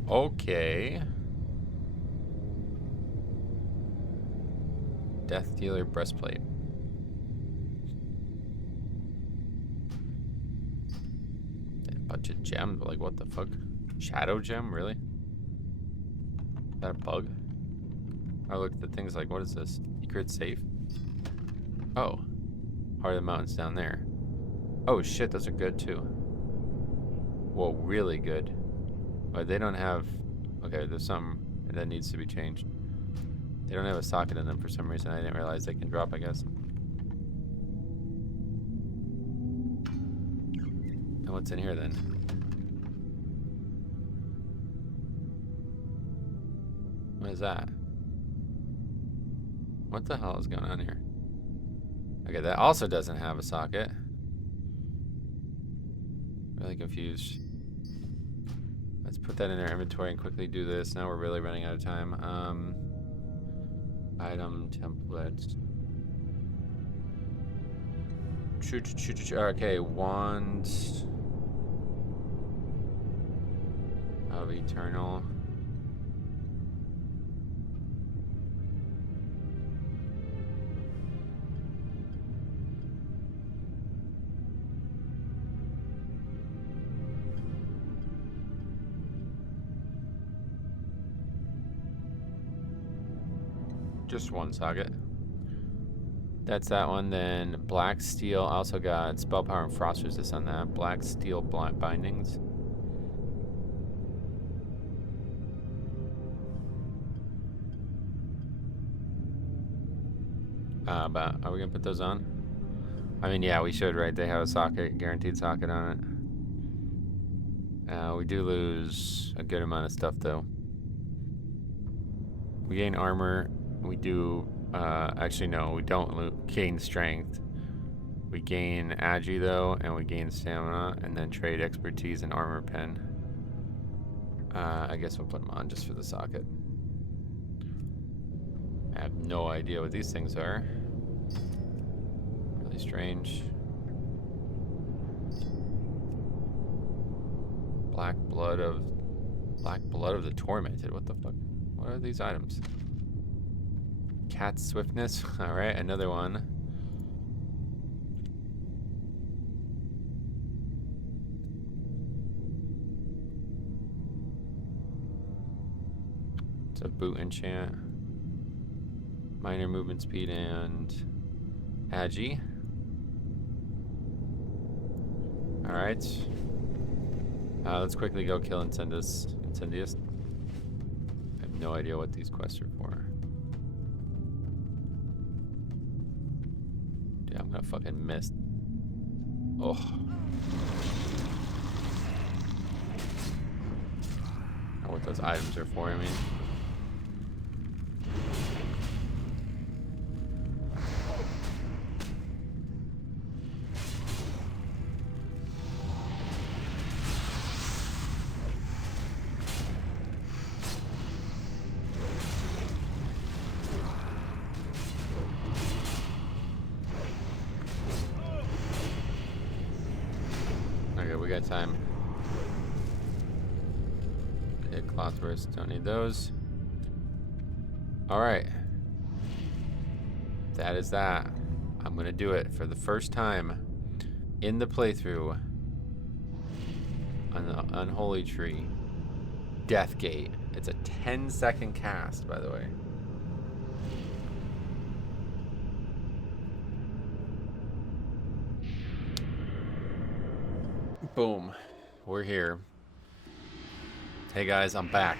Okay. Death Dealer Breastplate. A bunch of gems, like what the fuck? Shadow gem, really? Is that a bug? I looked at things like, what is this? Secret safe? Oh. Heart of the Mountain's down there. Oh shit, those are good too. Whoa, really good. But they don't have... Okay, there's something that needs to be changed. They don't have a socket in them for some reason. I didn't realize they can drop, I guess. And what's in here then? What is that? What the hell is going on here? Okay, that also doesn't have a socket. Really confused. Let's put that in our inventory and quickly do this. Now we're really running out of time. Item templates. Okay, wand of eternal. Just one socket. That's that one. Then black steel. Also got spell power and frost resist on that. Black steel black bindings. But are we gonna put those on? I mean, yeah, we should, right? They have a socket, guaranteed socket on it. We do lose a good amount of stuff though. We gain armor. We do. Actually, no, we don't gain strength. We gain agi though, and we gain stamina, and then trade expertise and armor pen. I guess we'll put them on just for the socket. I have no idea what these things are. Really strange. Black blood of the tormented. What the fuck? What are these items? Cat swiftness. All right, another one. It's a boot enchant. Minor movement speed and agi. All right. Let's quickly go kill Incendius. I have no idea what these quests are for. Dude, I'm gonna fucking miss. Oh. Or what those items are for, I mean. We got time. Okay, cloth wrists, don't need those. Alright. That is that. I'm gonna do it for the first time in the playthrough on the Unholy Tree. Deathgate. It's a 10-second cast, by the way. Boom. We're here. Hey guys, I'm back.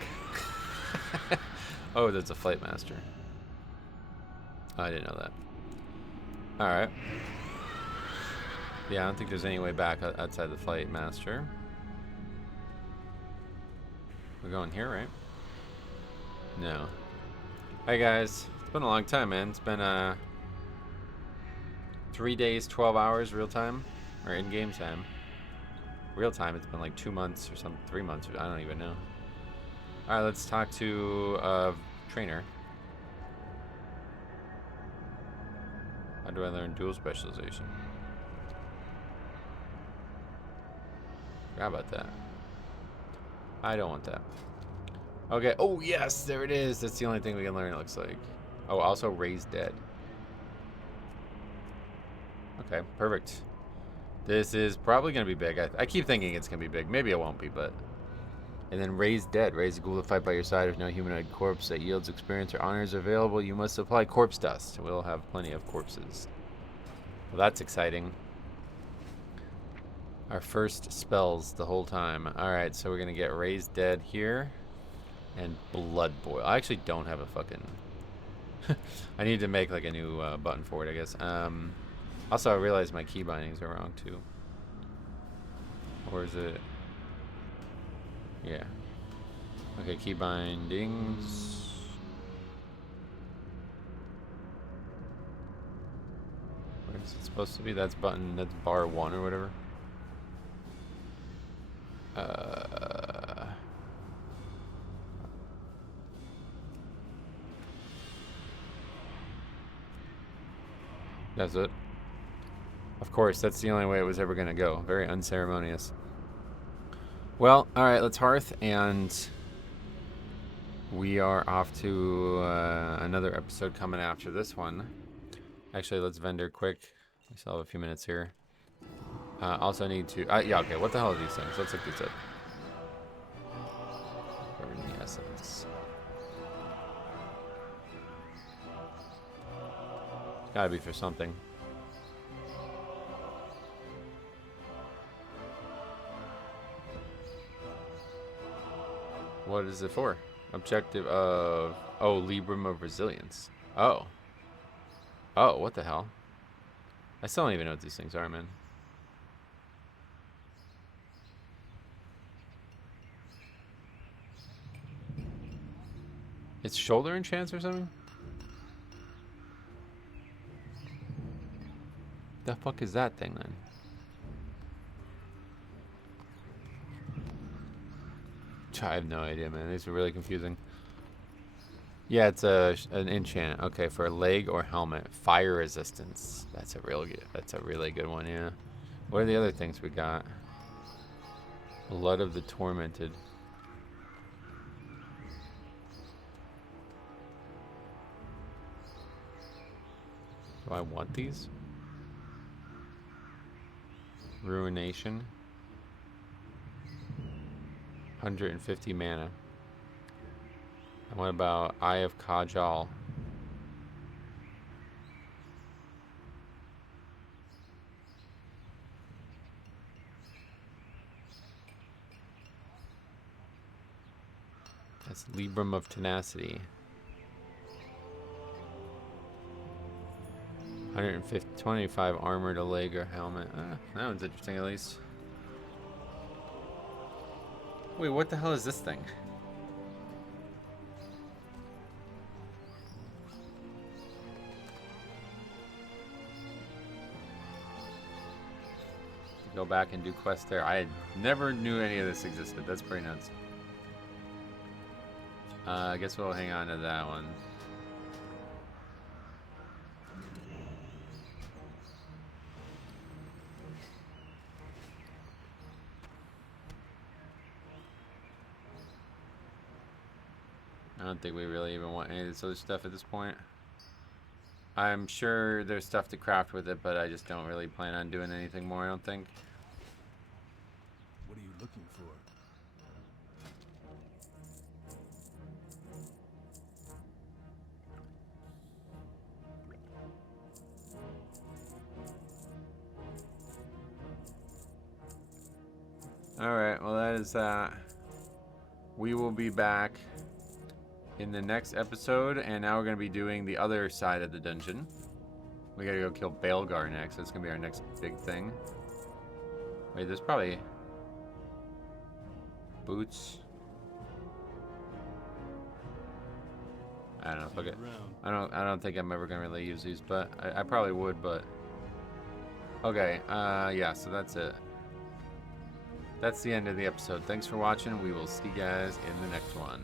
Oh, that's a flight master. Oh, I didn't know that. Alright. Yeah, I don't think there's any way back outside the flight master. We're going here, right? No. Hi guys. It's been a long time, man. It's been 3 days, 12 hours real time. Or in-game time. Real time, it's been like 2 months or 3 months. I don't even know. All right, let's talk to trainer. How do I learn dual specialization? Forgot about that. I don't want that. Okay. Oh yes, there it is. That's the only thing we can learn. It looks like. Oh, also raise dead. Okay, perfect. This is probably going to be big. I keep thinking it's going to be big. Maybe it won't be, but... And then raise dead. Raise a ghoul to fight by your side with no humanoid corpse that yields experience or honors available. You must supply corpse dust. We'll have plenty of corpses. Well, that's exciting. Our first spells the whole time. Alright, so we're going to get raise dead here. And blood boil. I actually don't have a fucking... I need to make like a new button for it, I guess. Also, I realize my key bindings are wrong, too. Or is it... Yeah. Okay, key bindings. Where is it supposed to be? That's that's bar 1 or whatever. That's it. Of course, that's the only way it was ever going to go. Very unceremonious. Well, alright, let's hearth, and we are off to another episode coming after this one. Actually, let's vendor quick. We still have a few minutes here. Also need to... yeah, okay, what the hell are these things? Let's look these up. Burn the essence. Gotta be for something. What is it for? Objective of... Oh, Librum of Resilience. Oh. Oh, what the hell? I still don't even know what these things are, man. It's shoulder enchants or something? The fuck is that thing then? I have no idea, man. These are really confusing. Yeah, it's an enchant. Okay, for a leg or helmet, fire resistance. That's a really good one. Yeah. What are the other things we got? Blood of the Tormented. Do I want these? Ruination. 150 mana. And what about Eye of Kajal? That's Librum of Tenacity. 150, 25 armor to leg or helmet. That one's interesting at least. Wait, what the hell is this thing? Go back and do quests there. I never knew any of this existed. That's pretty nuts. I guess we'll hang on to that one. I don't think we really even want any of this other stuff at this point. I'm sure there's stuff to craft with it, but I just don't really plan on doing anything more, I don't think. What are you looking for? Alright, well that is that. We will be back in the next episode, and now we're going to be doing the other side of the dungeon. We gotta go kill Baelgar next. That's going to be our next big thing. Wait, there's probably... boots. I don't know. Fuck it. I don't think I'm ever going to really use these, but I probably would, but... Okay, yeah, so that's it. That's the end of the episode. Thanks for watching. We will see you guys in the next one.